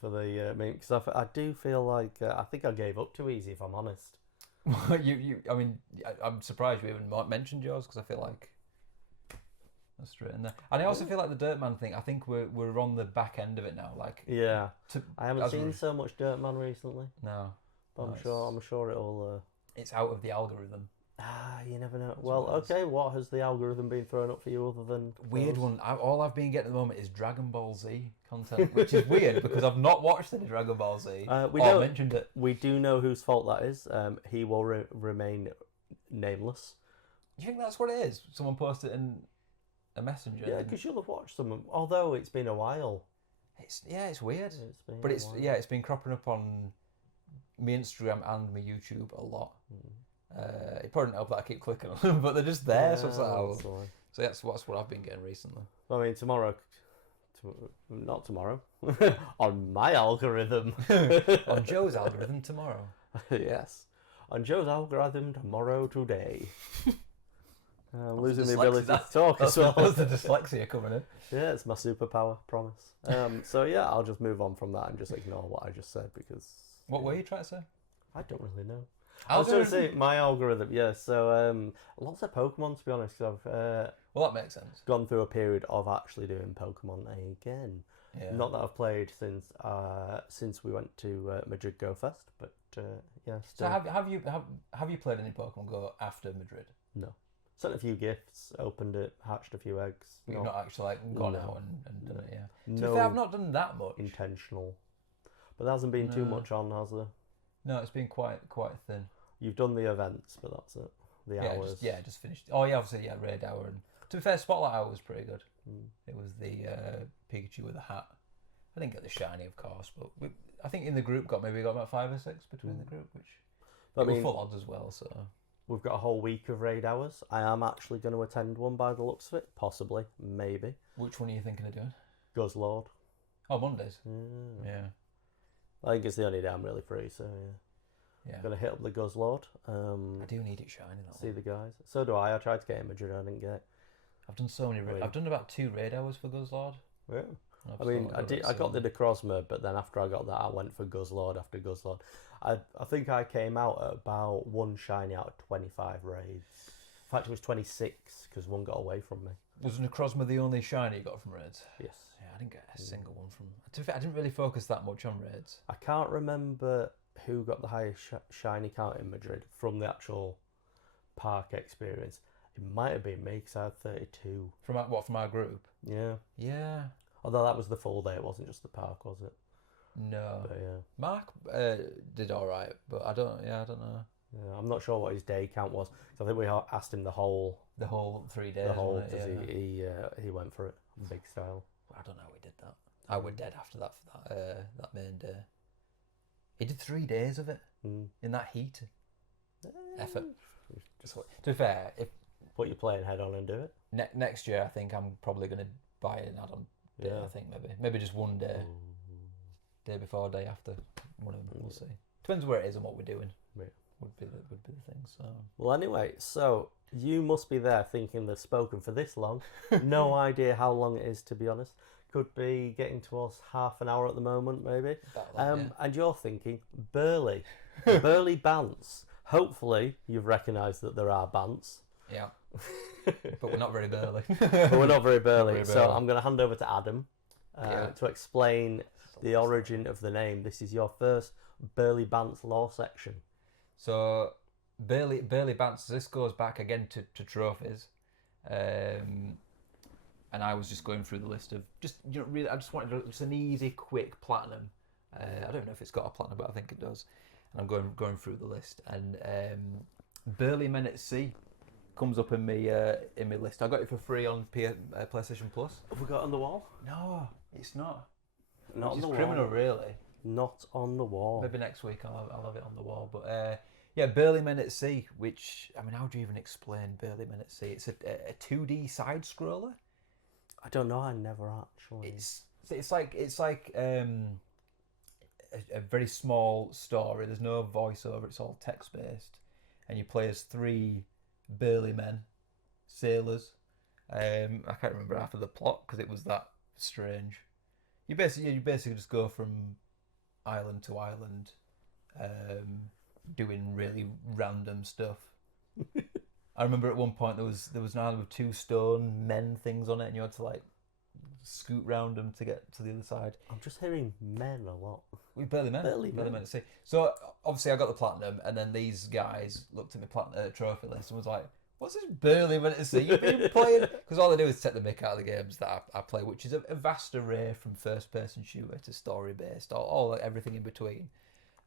because I do feel like I think I gave up too easy, if I'm honest. I mean, I'm surprised we haven't mentioned yours because I feel like that's straight in there. And I also feel like the Dirtman thing. I think we're on the back end of it now. Like, yeah, I haven't seen so much Dirtman recently. No, but I'm sure it'll. It's out of the algorithm. You never know. Well, okay, what has the algorithm been throwing up for you other than weird one? All I've been getting at the moment is Dragon Ball Z content, which is weird because I've not watched any Dragon Ball Z. Mentioned it. We do know whose fault that is. He will remain nameless. Do you think that's what it is? Someone posted it in a messenger. Yeah, because you'll have watched them. Although it's been a while. It's weird. It's been cropping up on my Instagram and my YouTube a lot. It probably didn't help that I keep clicking on them, but they're just there. So it's like, so that's what I've been getting recently. I mean, not tomorrow, on my algorithm. On Joe's algorithm tomorrow. Yes, on Joe's algorithm tomorrow today. I'm losing the ability to talk as well. That's the dyslexia coming in. Yeah, it's my superpower, promise. So yeah, I'll just move on from that and just ignore what I just said because... What were you trying to say? I don't really know. I was going to say my algorithm, yeah. So lots of Pokemon, to be honest. Cause I've well, that makes sense. Gone through a period of actually doing Pokemon again. Yeah. Not that I've played since we went to Madrid Go Fest, but yeah. Still. So have you played any Pokemon Go after Madrid? No. Sent a few gifts, opened it, hatched a few eggs. You've not actually gone out and done it, yeah. No. To be fair, I've not done that much. Intentional, but there hasn't been too much on, has there? No, it's been quite thin. You've done the events, but that's it. The hours. Just finished. Oh yeah, obviously Raid Hour. And to be fair, Spotlight Hour was pretty good. It was the Pikachu with a hat. I didn't get the shiny, of course, but I think in the group got about 5 or 6 between the group, which But, I We're mean, full odds as well, so... we've got a whole week of raid hours. I am actually going to attend one by the looks of it. Possibly. Maybe. Which one are you thinking of doing? Guzzlord. Oh, Mondays. Yeah. Yeah. I think it's the only day I'm really free, so yeah. Yeah. Gonna hit up the Guzzlord. I do need it shiny, that See one. the guys. So do I. I tried to get Imagery, I didn't get it. I've done so many... I've done about 2 raid hours for Guzzlord. Yeah. I mean, I got the Necrozma, but then after I got that, I went for Guzzlord after Guzzlord. I think I came out at about 1 shiny out of 25 raids. In fact, it was 26 because one got away from me. Was Necrozma the only shiny you got from raids? Yes. Yeah, I didn't get a single one from... To be fair, I didn't really focus that much on raids. I can't remember who got the highest shiny count in Madrid from the actual park experience. It might have been me because I had 32. From our group? Yeah. Yeah. Although that was the full day, it wasn't just the park, was it? No. But yeah. Mark did all right, but I don't know. Yeah, I'm not sure what his day count was. So I think we asked him the whole 3 days. because he went for it big style. I don't know how he did that. I was dead after that for that main day. He did 3 days of it in that heat. Effort. To be fair, if put your playing head on and do it. Next year, I think I'm probably going to buy an add-on day. Yeah. I think maybe just one day, day before, day after. One of them. We'll see. Depends where it is and what we're doing. Yeah. Would be the thing. So. Well, anyway, so you must be there thinking they've spoken for this long. No idea how long it is, to be honest. Could be getting towards half an hour at the moment, maybe. And you're thinking, Burley Bants. Hopefully, you've recognised that there are Bants. Yeah. But we're not very burly. But we're not very burly. Not very So burly. I'm going to hand over to Adam to explain the origin of the name. This is your first Burley Bants lore section. So Burley Bants. This goes back again to trophies, and I was just going through the list of really. I just wanted just an easy, quick platinum. I don't know if it's got a platinum, but I think it does. And I'm going through the list, and Burley Men at Sea comes up in my list. I got it for free on PlayStation Plus. Have we got it on the wall? No, it's not. Not on the criminal, wall. Really. Not on the wall. Maybe next week I'll have it on the wall. But yeah, Burley Men at Sea. Which, I mean, how do you even explain Burley Men at Sea? It's a 2D side scroller. I don't know. I never actually. It's like a very small story. There's no voiceover. It's all text based, and you play as 3 burly men, sailors. I can't remember half of the plot because it was that strange. You basically just go from island to island, doing really random stuff. I remember at one point there was an island with 2 stone men things on it, and you had to like scoot round them to get to the other side. I'm just hearing men a lot. We barely men to see. So obviously I got the platinum, and then these guys looked at my platinum trophy list and was like, "What's this barely meant to see? You've been playing?" Because all I do is take the mick out of the games that I play, which is a vast array from first-person shooter to story-based, all everything in between.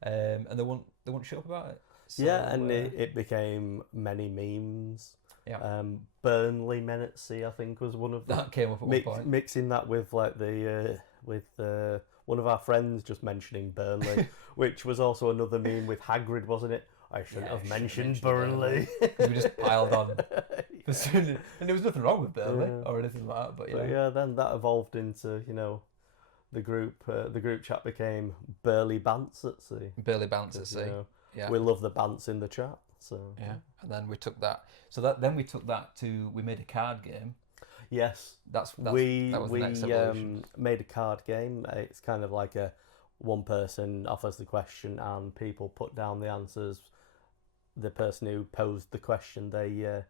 And they won't shut up about it. So, yeah, and it became many memes. Yeah. Burnley Men at Sea, I think, was one of them. That came up at one point. Mixing that with like one of our friends just mentioning Burnley, which was also another meme with Hagrid, wasn't it? I shouldn't have mentioned Burnley. We just piled on. And there was nothing wrong with Burnley or anything like that. But yeah, then that evolved into the group chat became Burley Bants at Sea. Burley Bants at Sea. Yeah. We love the Bants in the chat. So yeah, and then we took that. Then we took that to. We made a card game. Yes, that was the next evolution. Made a card game. It's kind of like one person offers the question and people put down the answers. The person who posed the question, they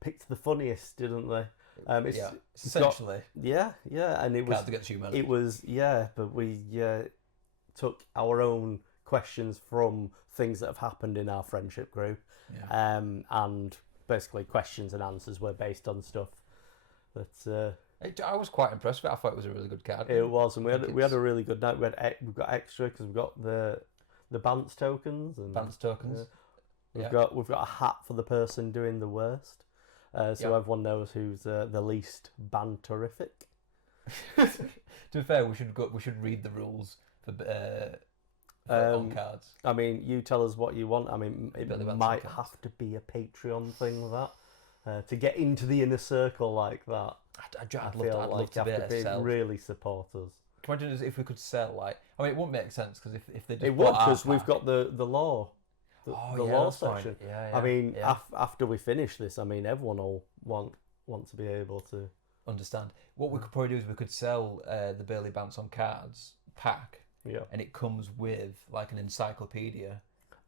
picked the funniest, didn't they? Essentially. And it was Cards Against Humanity. It was but we took our own questions from things that have happened in our friendship group, and basically questions and answers were based on stuff that I was quite impressed with it. I thought it was a really good card. It was, and we had a really good night. We've got extra because we've got the Bants tokens and we've got a hat for the person doing the worst, so everyone knows who's the least banterific. To be fair, we should read the rules for on cards. I mean, you tell us what you want. I mean, it Billy Bats might on cards. have to be a Patreon thing, that to get into the inner circle like that. I'd I love feel to, I'd like love to you be have able to to be sell. really supporters. Can you imagine if we could sell, like, I mean, it wouldn't make sense because if they just It would, bought our because we've pack- got the law. The law that's fine. section. Yeah, I mean, yeah. after we finish this, I mean, everyone will want to be able to Understand. What we could probably do is we could sell the Burley Bounce on cards pack, and it comes with like an encyclopedia.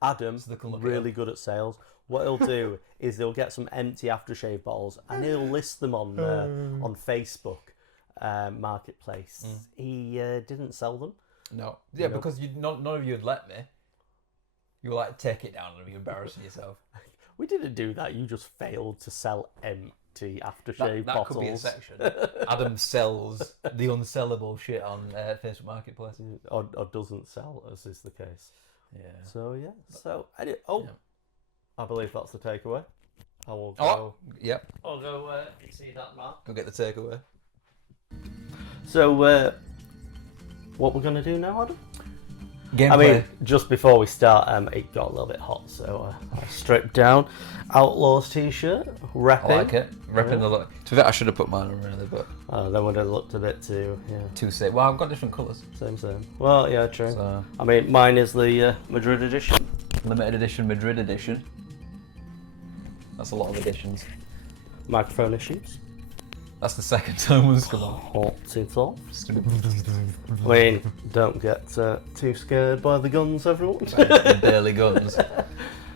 Adam, So they can look it really good at sales. What he'll do is he'll get some empty aftershave bottles and he'll list them on Facebook Marketplace. He didn't sell them. No. Yeah, because none of you had let me. You were like, take it down and you're embarrassing yourself. We didn't do that. You just failed to sell empty aftershave That bottles. could be a section. Adam sells the unsellable shit on Facebook Marketplace. Or doesn't sell, as is the case. Yeah. So, yeah. So, I believe that's the takeaway. I will go. Oh, yep. I'll go see that man. Go get the takeaway. So, what we're going to do now, Adam? Gameplay. I mean, just before we start, it got a little bit hot, so I stripped down. Outlaws t-shirt, repping. I like it. Repping the look. To be fair, I should have put mine on really, but Then would have looked a bit too safe. Well, I've got different colours. same. Well, yeah, true. So, I mean, mine is the Madrid edition. limited edition, Madrid edition. That's a lot of editions. Microphone issues. That's the second time one's come on. Hot it off. I mean, don't get too scared by the guns, everyone. The Burley guns.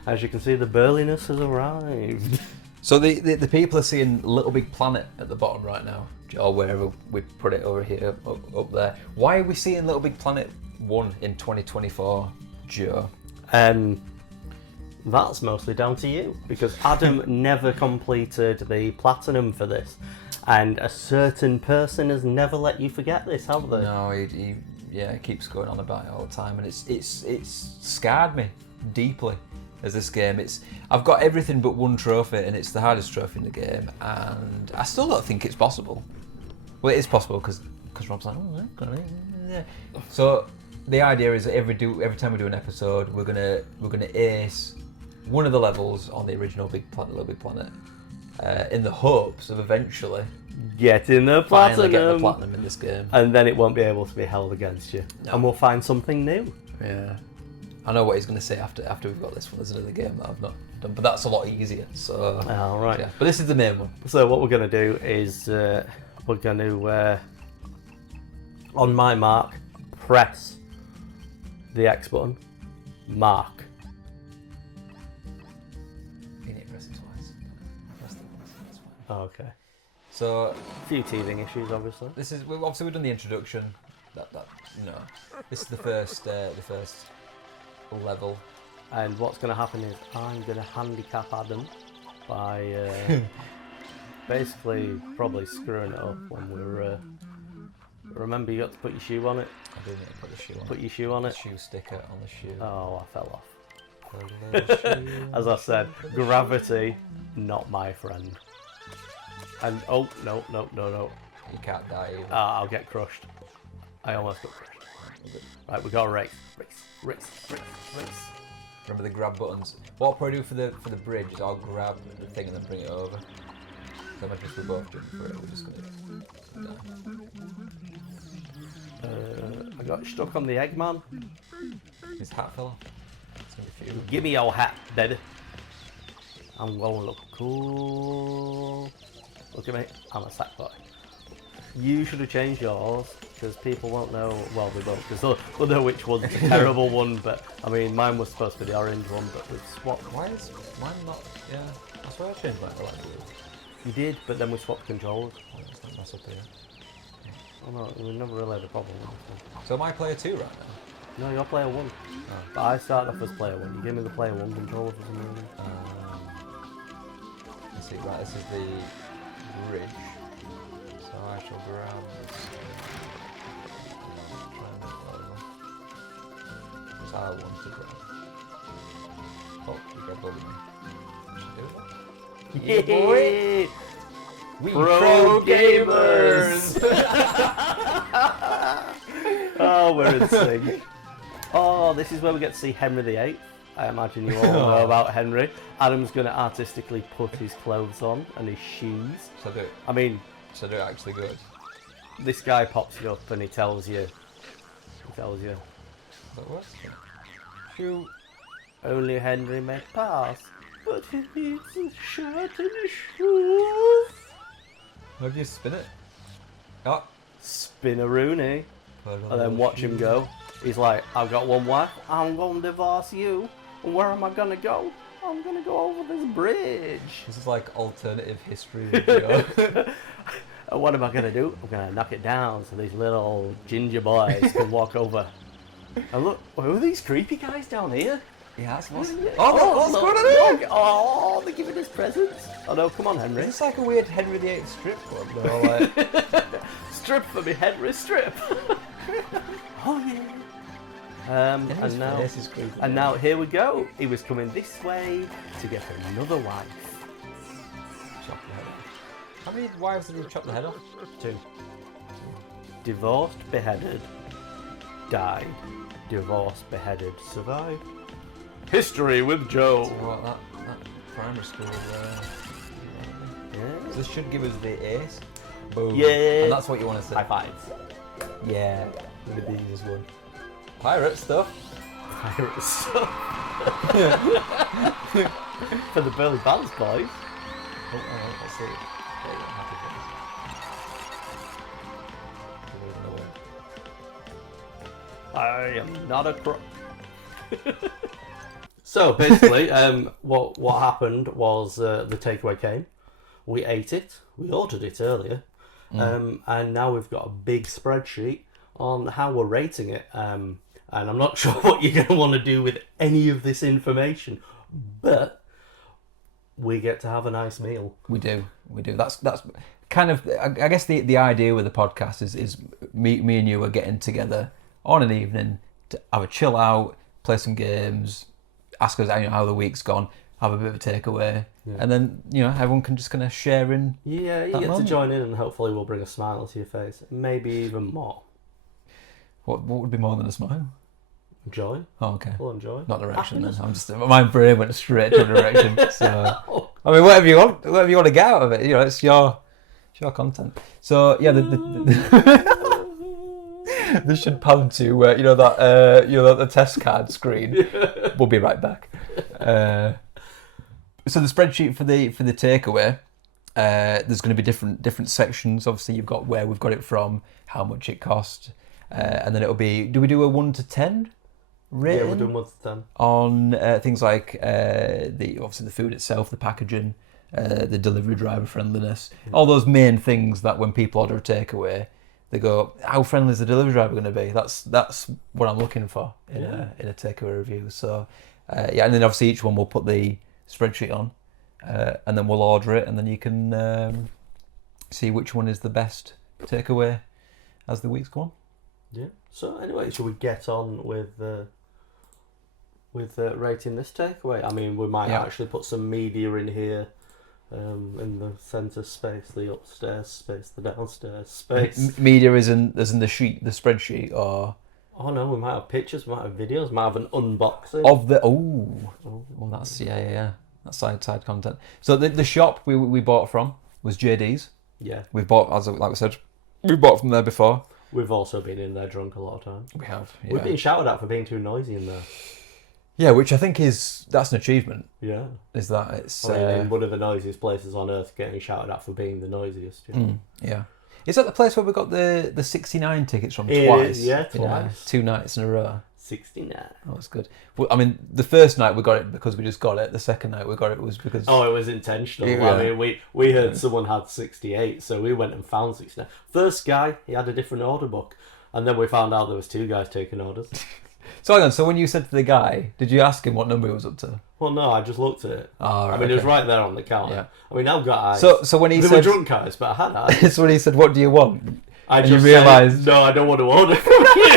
As you can see, the burliness has arrived. So the people are seeing Little Big Planet at the bottom right now, or wherever we put it over here, up there. Why are we seeing Little Big Planet 1 in 2024, Joe? That's mostly down to you, because Adam never completed the platinum for this, and a certain person has never let you forget this, have they? No, he keeps going on about it all the time, and it's scarred me deeply as this game. I've got everything but one trophy, and it's the hardest trophy in the game, and I still don't think it's possible. Well, it is possible because Rob's like, yeah. So the idea is that every time we do an episode, we're gonna ace one of the levels on the original Little Big Planet, in the hopes of eventually Getting the finally platinum. getting the platinum in this game. And then it won't be able to be held against you. No. And we'll find something new. Yeah, I know what he's going to say after we've got this one. There's another game that I've not done, but that's a lot easier. So All right. yeah. But this is the main one. So what we're going to do is we're going to, on my mark, press the X button. Mark. You need to press it twice. Press it once. That's fine. Oh, okay. So A few teething issues, obviously. this is obviously we've done the introduction. This is the first level. And what's going to happen is I'm going to handicap Adam by basically probably screwing it up when we're... remember, you got to put your shoe on it. I do need to put the shoe on. Put your shoe on the it. shoe sticker on the shoe. Oh, I fell off. The little shoe. As I said, gravity, not my friend. And oh, no. You can't die either. I'll get crushed. I almost got crushed. Right, we got to race. Remember the grab buttons. What I'll probably do for the bridge is I'll grab the thing and then bring it over. So imagine if we both jump for it, we're just gonna. I got stuck on the Eggman. His hat fell off. It's gonna be few. Give me your hat, baby. I'm going to look cool. Look at me. I'm a sack boy. You should have changed yours, because people won't know. Well, they won't, because they'll know which one's the terrible one. But I mean, mine was supposed to be the orange one, but we've swapped. Why is mine not? Yeah, that's why I changed mine to like blue. You did, but then we swapped controllers. Oh, it's not mess up here. Oh no, we never really had a problem with this one. So am I player 2 right now? No, you're player 1. Oh. But I started off as player 1. You gave me the player 1 controller for some reason. Let's see, right, this is the bridge. So I shall grab this. Try and move it over. It's R1 to grab. Oh, you grabbed over me. Should do that. Yeah, boy! We Pro gamers! Oh, we're in sync. Oh, this is where we get to see Henry VIII. I imagine you all know about Henry. Adam's going to artistically put his clothes on and his shoes. So do it actually good. This guy pops you up and he tells you. What? Shoe. Only Henry may pass, but he needs a shirt and a shoes. How do you spin it? Oh. Spin-a-rooney. And then watch him go. He's like, I've got one wife, I'm going to divorce you. And where am I going to go? I'm going to go over this bridge. This is like alternative history video. And what am I going to do? I'm going to knock it down so these little ginger boys can walk over. And look, who are these creepy guys down here? Yes, what's What's going on here? Oh, they're giving us presents. Oh no, come on, Henry. Is this like a weird Henry VIII strip club? Or like... Strip for me, Henry, strip. Oh yeah. And now, this is creepy. And now here we go. He was coming this way to get another wife. Chop the head off. How many wives did he chop the head off? 2. Divorced, beheaded, died. Divorced, beheaded, survived. History with Joe. So what, that primary school Yeah. This should give us the ace. Boom. Yeah. And that's what you want to see. High fives. Yeah. Look at these one. Pirate stuff. Pirate stuff. For the Burley Bands boys. Oh, hang on, let's see. There you go, happy face. I am not a crook. So basically, what happened was the takeaway came. We ate it. We ordered it earlier, and now we've got a big spreadsheet on how we're rating it. And I'm not sure what you're going to want to do with any of this information, but we get to have a nice meal. We do. That's kind of, I guess the idea with the podcast is me and you are getting together on an evening to have a chill out, play some games, ask us how the week's gone, have a bit of a takeaway, and then everyone can just kind of share in. Yeah, you get to join in, and hopefully we'll bring a smile to your face, maybe even more. What would be more than a smile? Joy. Oh, okay. Full on joy. Not direction Happiness. then. I'm just my brain went straight to a direction. So I mean, whatever you want to get out of it, it's your content. So yeah, this should pan to the test card screen. We'll be right back. So the spreadsheet for the takeaway, there's going to be different sections. Obviously, you've got where we've got it from, how much it cost, and then it'll be. Do we do a 1 to 10 rating? Yeah, we're doing 1 to 10 on things like obviously the food itself, the packaging, the delivery driver friendliness, all those main things that when people order a takeaway, they go, how friendly is the delivery driver going to be? That's what I'm looking for in a takeaway review. So and then obviously each one will put the spreadsheet on, and then we'll order it, and then you can see which one is the best takeaway as the weeks go on. Yeah. So anyway, should we get on with rating this takeaway? I mean, we might actually put some media in here. In the centre space, the upstairs space, the downstairs space. Media is in the spreadsheet, or oh no, we might have pictures, we might have videos, we might have an unboxing of the that's that's side content. So the shop we bought from was JD's. Yeah, we've bought, like we said, we bought from there before. We've also been in there drunk a lot of times. We have. Yeah. We've been shouted at for being too noisy in there. Yeah, which I think that's an achievement. Yeah. Is that it's... in one of the noisiest places on earth, getting shouted at for being the noisiest. Yeah. Is that the place where we got the 69 tickets from it twice? Is, yeah, twice. 2 nights in a row. 69. Oh, that's good. Well, I mean, the first night we got it because we just got it. The second night we got it was because... Oh, it was intentional. Yeah. I mean, we heard someone had 68, so we went and found 69. First guy, he had a different order book. And then we found out there was 2 guys taking orders. So hang on, so when you said to the guy, did you ask him what number he was up to? Well, no, I just looked at it. Oh, right, I mean, it was right there on the counter. Yeah. I mean, I've got eyes. So when he they said... were drunk eyes, but I had eyes. So when he said, what do you want? I and just you realised... said, no, I don't want to order from you.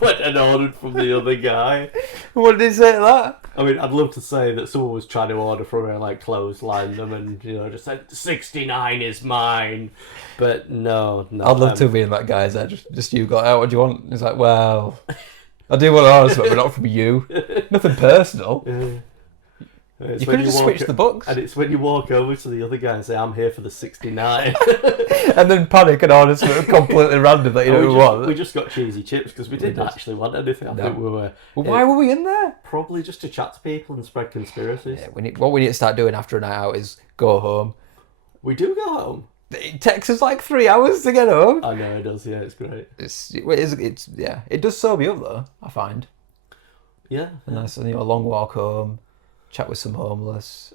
went and ordered from the other guy. What did he say to that? I mean, I'd love to say that someone was trying to order from her, like clothesline them, and just said 69 is mine. But no. I'd love to be in that guy's head. Just you got out. What do you want? He's like, well, I do want to order something, but not from you. Nothing personal. You could have just switched the books. And it's when you walk over to the other guy and say, I'm here for the 69. And then panic and order something completely random that you don't want. We just got cheesy chips because we didn't actually want anything. I think we were... Well, why were we in there? Probably just to chat to people and spread conspiracies. Yeah, what we need to start doing after a night out is go home. We do go home. It takes us like 3 hours to get home. I know it does, yeah, it's great. It does sober you up though, I find. Yeah. A nice long walk home. Chat with some homeless,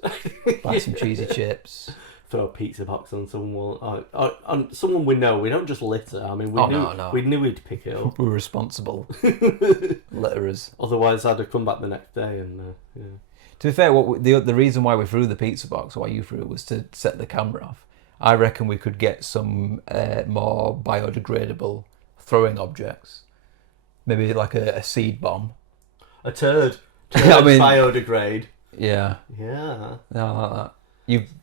buy some cheesy chips. Throw a pizza box on someone. On someone we know. We don't just litter. I mean, we knew he'd pick it up. We're responsible litterers. Otherwise, I'd have come back the next day and yeah. To be fair, the reason why we threw the pizza box, why you threw it, was to set the camera off. I reckon we could get some more biodegradable throwing objects. Maybe like a seed bomb. A turd. I mean, biodegrade. Yeah. Yeah. No, I like that.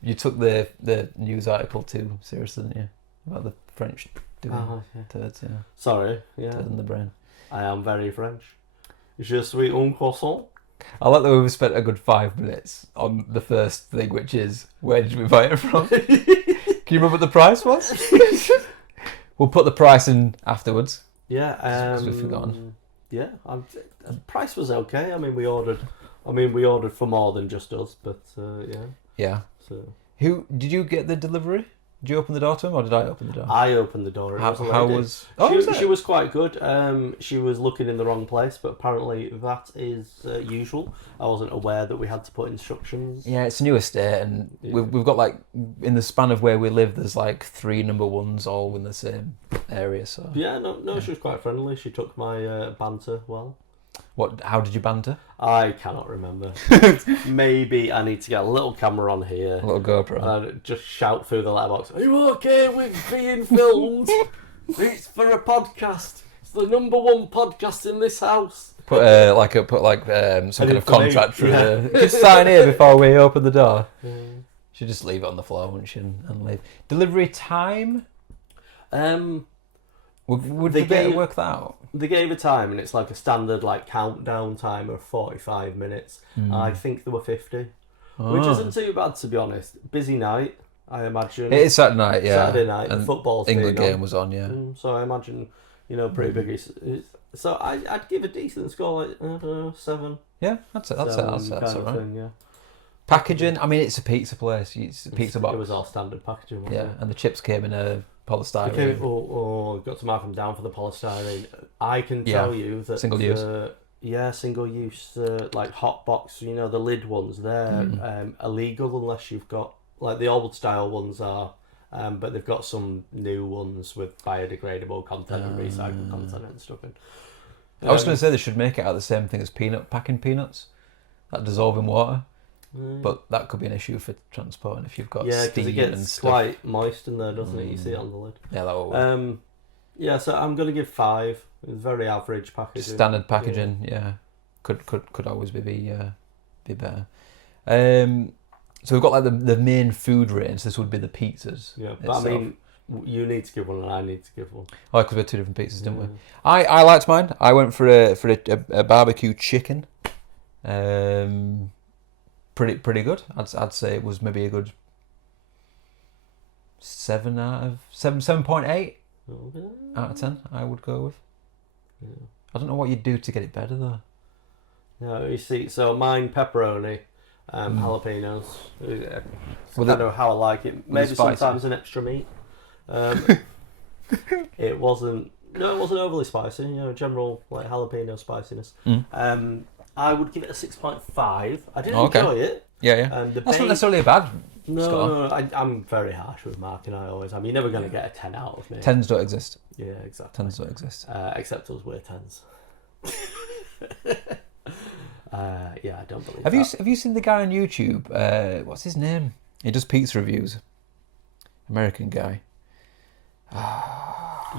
You took the news article too seriously, didn't you? About the French doing turds, yeah. Sorry, yeah. Turd in the brain. I am very French. Je suis un croissant. I like that we've spent a good 5 minutes on the first thing, which is, where did we buy it from? Can you remember what the price was? We'll put the price in afterwards. Yeah. Because we've forgotten. Yeah. The price was okay. I mean, we ordered for more than just us, but yeah. Yeah. So. Who did you get the delivery? Did you open the door to him, or did I open the door? I opened the door. How was? She was quite good. She was looking in the wrong place, but apparently that is usual. I wasn't aware that we had to put instructions. Yeah, it's a new estate, and we've got like in the span of where we live, there's like 3 number ones all in the same area. So yeah, no, she was quite friendly. She took my banter well. How did you banter? I cannot remember. Maybe I need to get a little camera on here. A little GoPro. And just shout through the letterbox, are you okay with being filmed? It's for a podcast. It's the number 1 podcast in this house. Put some kind of contract through just sign here before we open the door. She'd just leave it on the floor, wouldn't she, and leave. Delivery time? Would they work that out? They gave a time, and it's like a standard countdown time of 45 minutes. I think there were 50, which isn't too bad, to be honest. Busy night, I imagine. It is Saturday night, yeah. Saturday night, and the football's England game was on, yeah. So I imagine, pretty big. So I'd give a decent score, 7. Yeah, that's it. That's all right. Thing, yeah. Packaging, I mean, it's a pizza place. It's a pizza box. It was all standard packaging, wasn't it? And the chips came in a polystyrene. Got to mark them down for the polystyrene. I can tell you that single use. Single use. Like hot box, the lid ones. They're illegal unless you've got the old style ones are, but they've got some new ones with biodegradable content and recycled content and stuff in. I was going to say they should make it out of the same thing as packing peanuts that dissolve in water. But that could be an issue for transporting if you've got steam and stuff. Yeah, because it gets quite moist in there, doesn't it? You see it on the lid. Yeah, that will work. Yeah, so I'm going to give 5. It's very average packaging. Standard packaging, yeah. Could always be better. So we've got the main food range. This would be the pizzas. Yeah, but itself. I mean, you need to give one and I need to give one. Oh, because we had 2 different pizzas, didn't we? I liked mine. I went for a barbecue chicken. Pretty good. I'd say it was maybe a good 7 out of 7.8 out of 10. I would go with. Yeah. I don't know what you'd do to get it better though. No, you see, so mine pepperoni, jalapenos. I don't know how I like it. Maybe sometimes an extra meat. It wasn't overly spicy. General jalapeno spiciness. I would give it a 6.5. I did enjoy it. Yeah. That's not necessarily a bad score. No, I'm very harsh with marking. You're never going to get a 10 out of me. 10s don't exist. Yeah, exactly. 10s don't exist. Except us, we're 10s. Yeah, I don't believe Have you seen the guy on YouTube? What's his name? He does pizza reviews. American guy.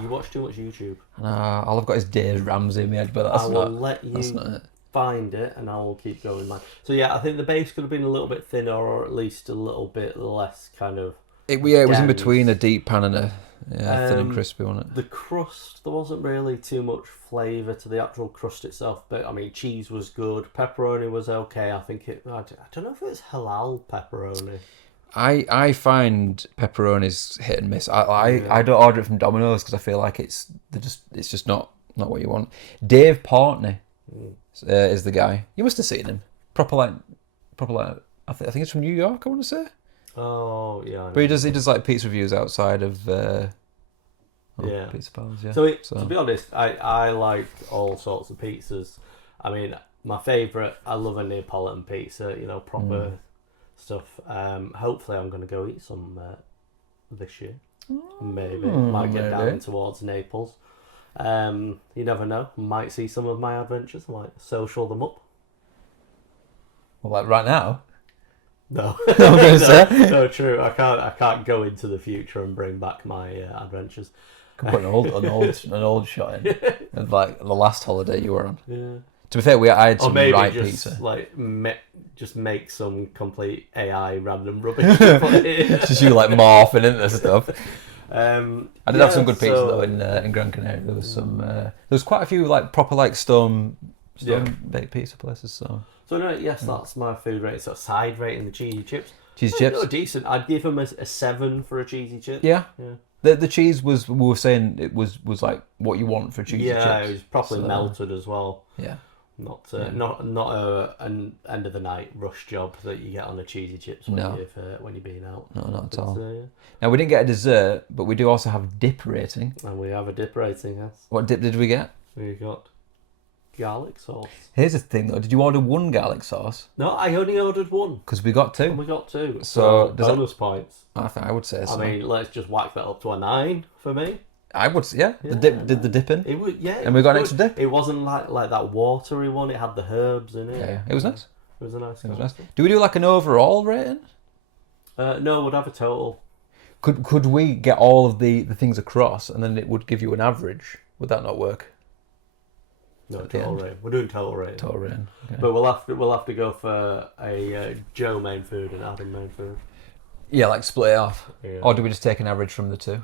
You watch too much YouTube. All I've got is Dave Ramsey in my head, but that's I will let you that's not it. find it, and I will keep going. Man. So yeah, I think the base could have been a little bit thinner, or at least a little bit less kind of. It was in dense. between a deep pan and a thin and crispy, wasn't it? The crust, there wasn't really too much flavour to the actual crust itself, but I mean, cheese was good, pepperoni was okay. I think I don't know if it's halal pepperoni. I find pepperoni's hit and miss. I don't order it from Domino's because I feel like it's just not what you want. Dave Portney is the guy. You must have seen him. Proper like. I think it's from New York. I want to say. Oh yeah. But he does like pizza reviews outside of pizza pals. Yeah. So to be honest, I like all sorts of pizzas. I mean, my favourite, I love a Neapolitan pizza. You know, proper stuff. Hopefully, I'm going to go eat some this year. Maybe might get down towards Naples. You never know. Might see some of my adventures. I might social them up. Well, like right now. No, I'm gonna say. No, true. I can't go into the future and bring back my adventures. Could put an old shot in of like the last holiday you were on. Yeah. To be fair, I had some right just, pizza. Like just make some complete AI random rubbish. To put in. Just you like morphing into stuff. I did have some good pizza though in Gran Canaria. There was some. There was quite a few like proper like stone baked pizza places. So no, yes, that's my food rating. So side rating the cheesy chips. Cheesy chips. No, decent. I'd give them a 7 for a cheesy chip. Yeah. The cheese was, we were saying it was like what you want for cheesy chips. Yeah, it was properly melted as well. Yeah. Not an end of the night rush job that you get on the cheesy chips when you're being out. No, not at all. Now we didn't get a dessert, but we do also have dip rating. And we have a dip rating, yes. What dip did we get? We got garlic sauce. Here's the thing though, did you order one garlic sauce? No, I only ordered one. Because we got 2. And we got 2. So bonus points. I would say so. I mean, let's just whack that up to a 9 for me. I would, yeah. The dip did the dip in. It would, yeah. And we got an extra dip. It wasn't like that watery one. It had the herbs in it. Yeah, it was nice. It was a nice. It was nice. Do we do like an overall rating? No, we'd have a total. Could we get all of the things across and then it would give you an average? Would that not work? No, total rating. We're doing total rating. Total rating. Okay. But we'll have to go for a Joe main food and Adam main food. Yeah, like split it off. Yeah. Or do we just take an average from the 2?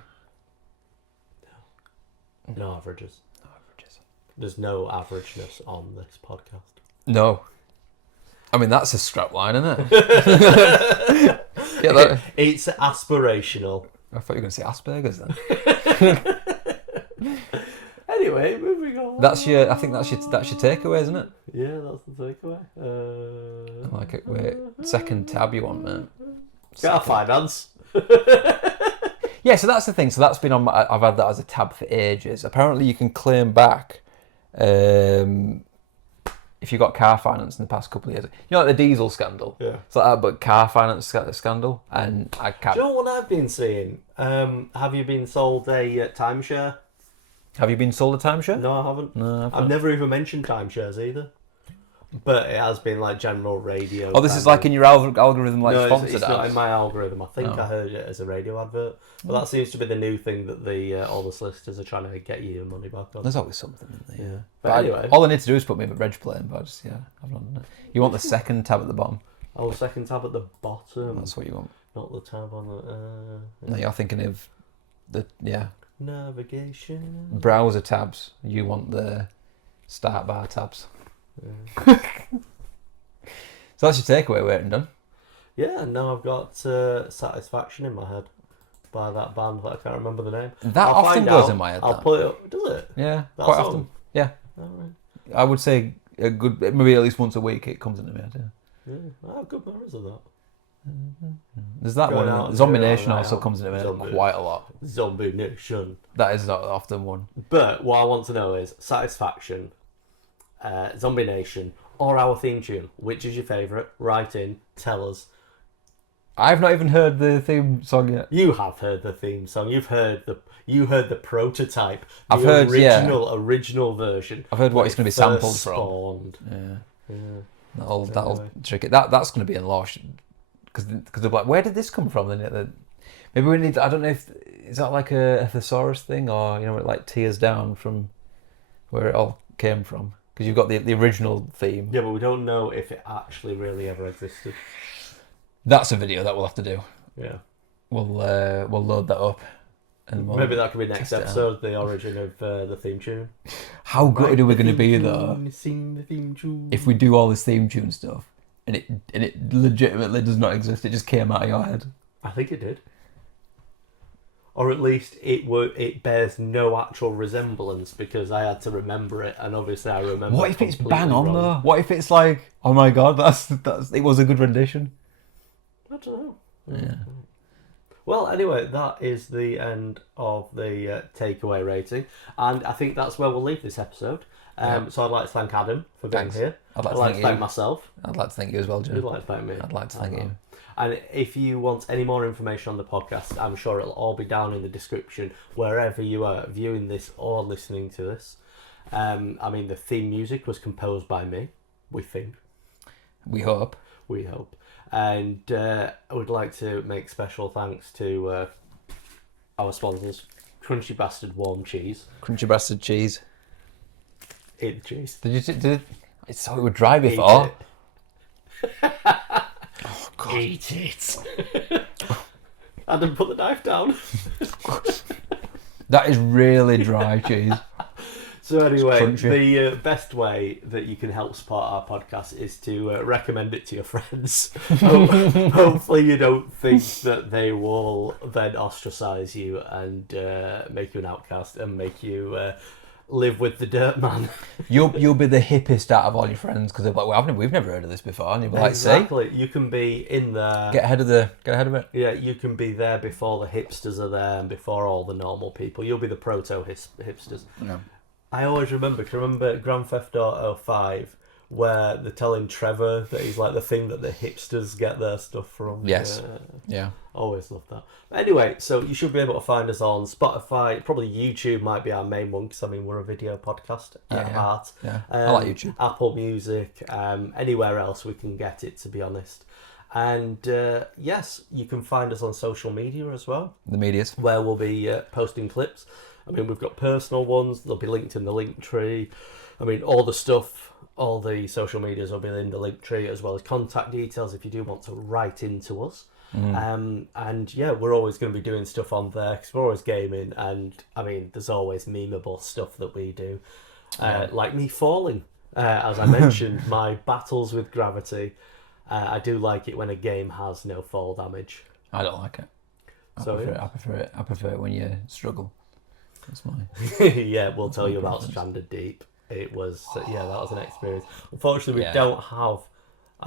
No averages. There's no averageness on this podcast. No. I mean, that's a strap line, isn't it? Get that. It's aspirational. I thought you were going to say Asperger's then. Anyway, moving on. I think that's your takeaway, isn't it? Yeah, that's the takeaway. I like it. Wait, second tab you want, mate? Get our finance. Yeah, so that's the thing. So that's been on I've had that as a tab for ages. Apparently you can claim back if you got car finance in the past couple of years. You know, like the diesel scandal? Yeah. It's like that, but car finance scandal. And I can't... Do you know what I've been seeing? Have you been sold a timeshare? Have you been sold a timeshare? No, I haven't. No, I've never even mentioned timeshares either. But it has been like general radio. Oh, this is like in your algorithm, like sponsored it's ads? not in my algorithm. I think I heard it as a radio advert. But that seems to be the new thing that the all the solicitors are trying to get you your money back on. There's always something, isn't there? Yeah. But anyway. all I need to do is put me in a reg plane, but I've not done it. You want the second tab at the bottom? Oh, second tab at the bottom. That's what you want. Not the tab on the... No, you're thinking of the, navigation. Browser tabs. You want the start bar tabs. Yeah. So that's your takeaway, waiting done. Yeah, and now I've got Satisfaction in my head by that band that I can't remember the name. That I'll often find goes out. in my head. I'll put it up. Does it? Yeah, That quite song? often. Yeah. Alright. I would say a good, maybe at least once a week it comes into my head. Yeah. Yeah. I have good memories of that. There's that Going one. out Zombie and doing Nation all also night comes into my head Zombie. quite a lot. Zombie Nation. That is not often one. But what I want to know is Satisfaction, Zombie Nation, or our theme tune. Which is your favourite? Write in. Tell us. I've not even heard the theme song yet. You have heard the theme song. You heard the prototype. I've the heard original version. I've heard what it's going to be sampled first from. spawned. Yeah. Yeah. That'll Anyway. trick it. That's going to be in law because they're like, where did this come from? Then maybe we need. I don't know if is that like a thesaurus thing, or it like tears down from where it all came from? Because you've got the original theme. Yeah, but we don't know if it actually really ever existed. That's a video that we'll have to do. Yeah. We'll load that up. And maybe that could be next episode, the origin of the theme tune. How good are we going to be though? Sing the theme tune. If we do all this theme tune stuff and it legitimately does not exist, it just came out of your head. I think it did. Or at least it bears no actual resemblance because I had to remember it, and obviously I remember. What if it's bang wrong. on though? What if it's like, oh my god, that's it was a good rendition? I don't know. Yeah. Well, anyway, that is the end of the takeaway rating, and I think that's where we'll leave this episode. So I'd like to thank Adam for being here. I'd like to thank myself. I'd like to thank you as well, Joe. You'd like to thank me. I'd like to thank you. And if you want any more information on the podcast, I'm sure it'll all be down in the description wherever you are viewing this or listening to this. The theme music was composed by me, we think. We hope. We hope. And I would like to make special thanks to our sponsors, Crunchy Bastard Warm Cheese. Crunchy Bastard Cheese. Eat the cheese. Did it's so it would dry before. Oh, God. Eat it. Adam, put the knife down. That is really dry cheese. So anyway, the best way that you can help support our podcast is to recommend it to your friends. Hopefully you don't think that they will then ostracise you and make you an outcast and make you live with the dirt man. You'll be the hippest out of all your friends because they're like, well, we've never heard of this before, and you'll be like, exactly. You can be in there. Get ahead of it. Yeah, you can be there before the hipsters are there and before all the normal people. You'll be the proto hipsters. No. I always remember Grand Theft Auto 5 where they're telling Trevor that he's like the thing that the hipsters get their stuff from. Yes. Yeah. Always loved that. But anyway, so you should be able to find us on Spotify. Probably YouTube might be our main one because we're a video podcast at heart. Yeah. I like YouTube. Apple Music, anywhere else we can get it, to be honest. And yes, you can find us on social media as well. The medias. Where we'll be posting clips. We've got personal ones. They'll be linked in the link tree. All the stuff, all the social medias will be in the link tree, as well as contact details if you do want to write into us. And yeah, we're always going to be doing stuff on there because we're always gaming. And there's always memeable stuff that we do. Like me falling, as I mentioned, my battles with gravity. I do like it when a game has no fall damage. I don't like it. I prefer it when you struggle. That's mine. Yeah, we'll tell you about Stranded Deep. It was that was an experience. Unfortunately, I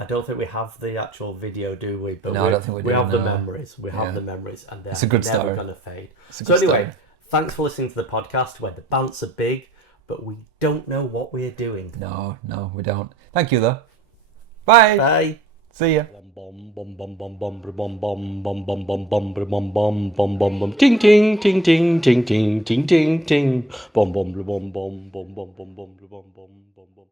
don't think we have the actual video, do we? But no, I don't think we do. We have the memories. We have the memories, and they're never going to fade. So anyway, thanks for listening to the podcast where the bants are big, but we don't know what we're doing. No, we don't. Thank you, though. Bye. Bye. See ya. Ting ting ting ting ting ting ting ting ting. Bom bom bom bom bom bom bom bom bom bom bom bom.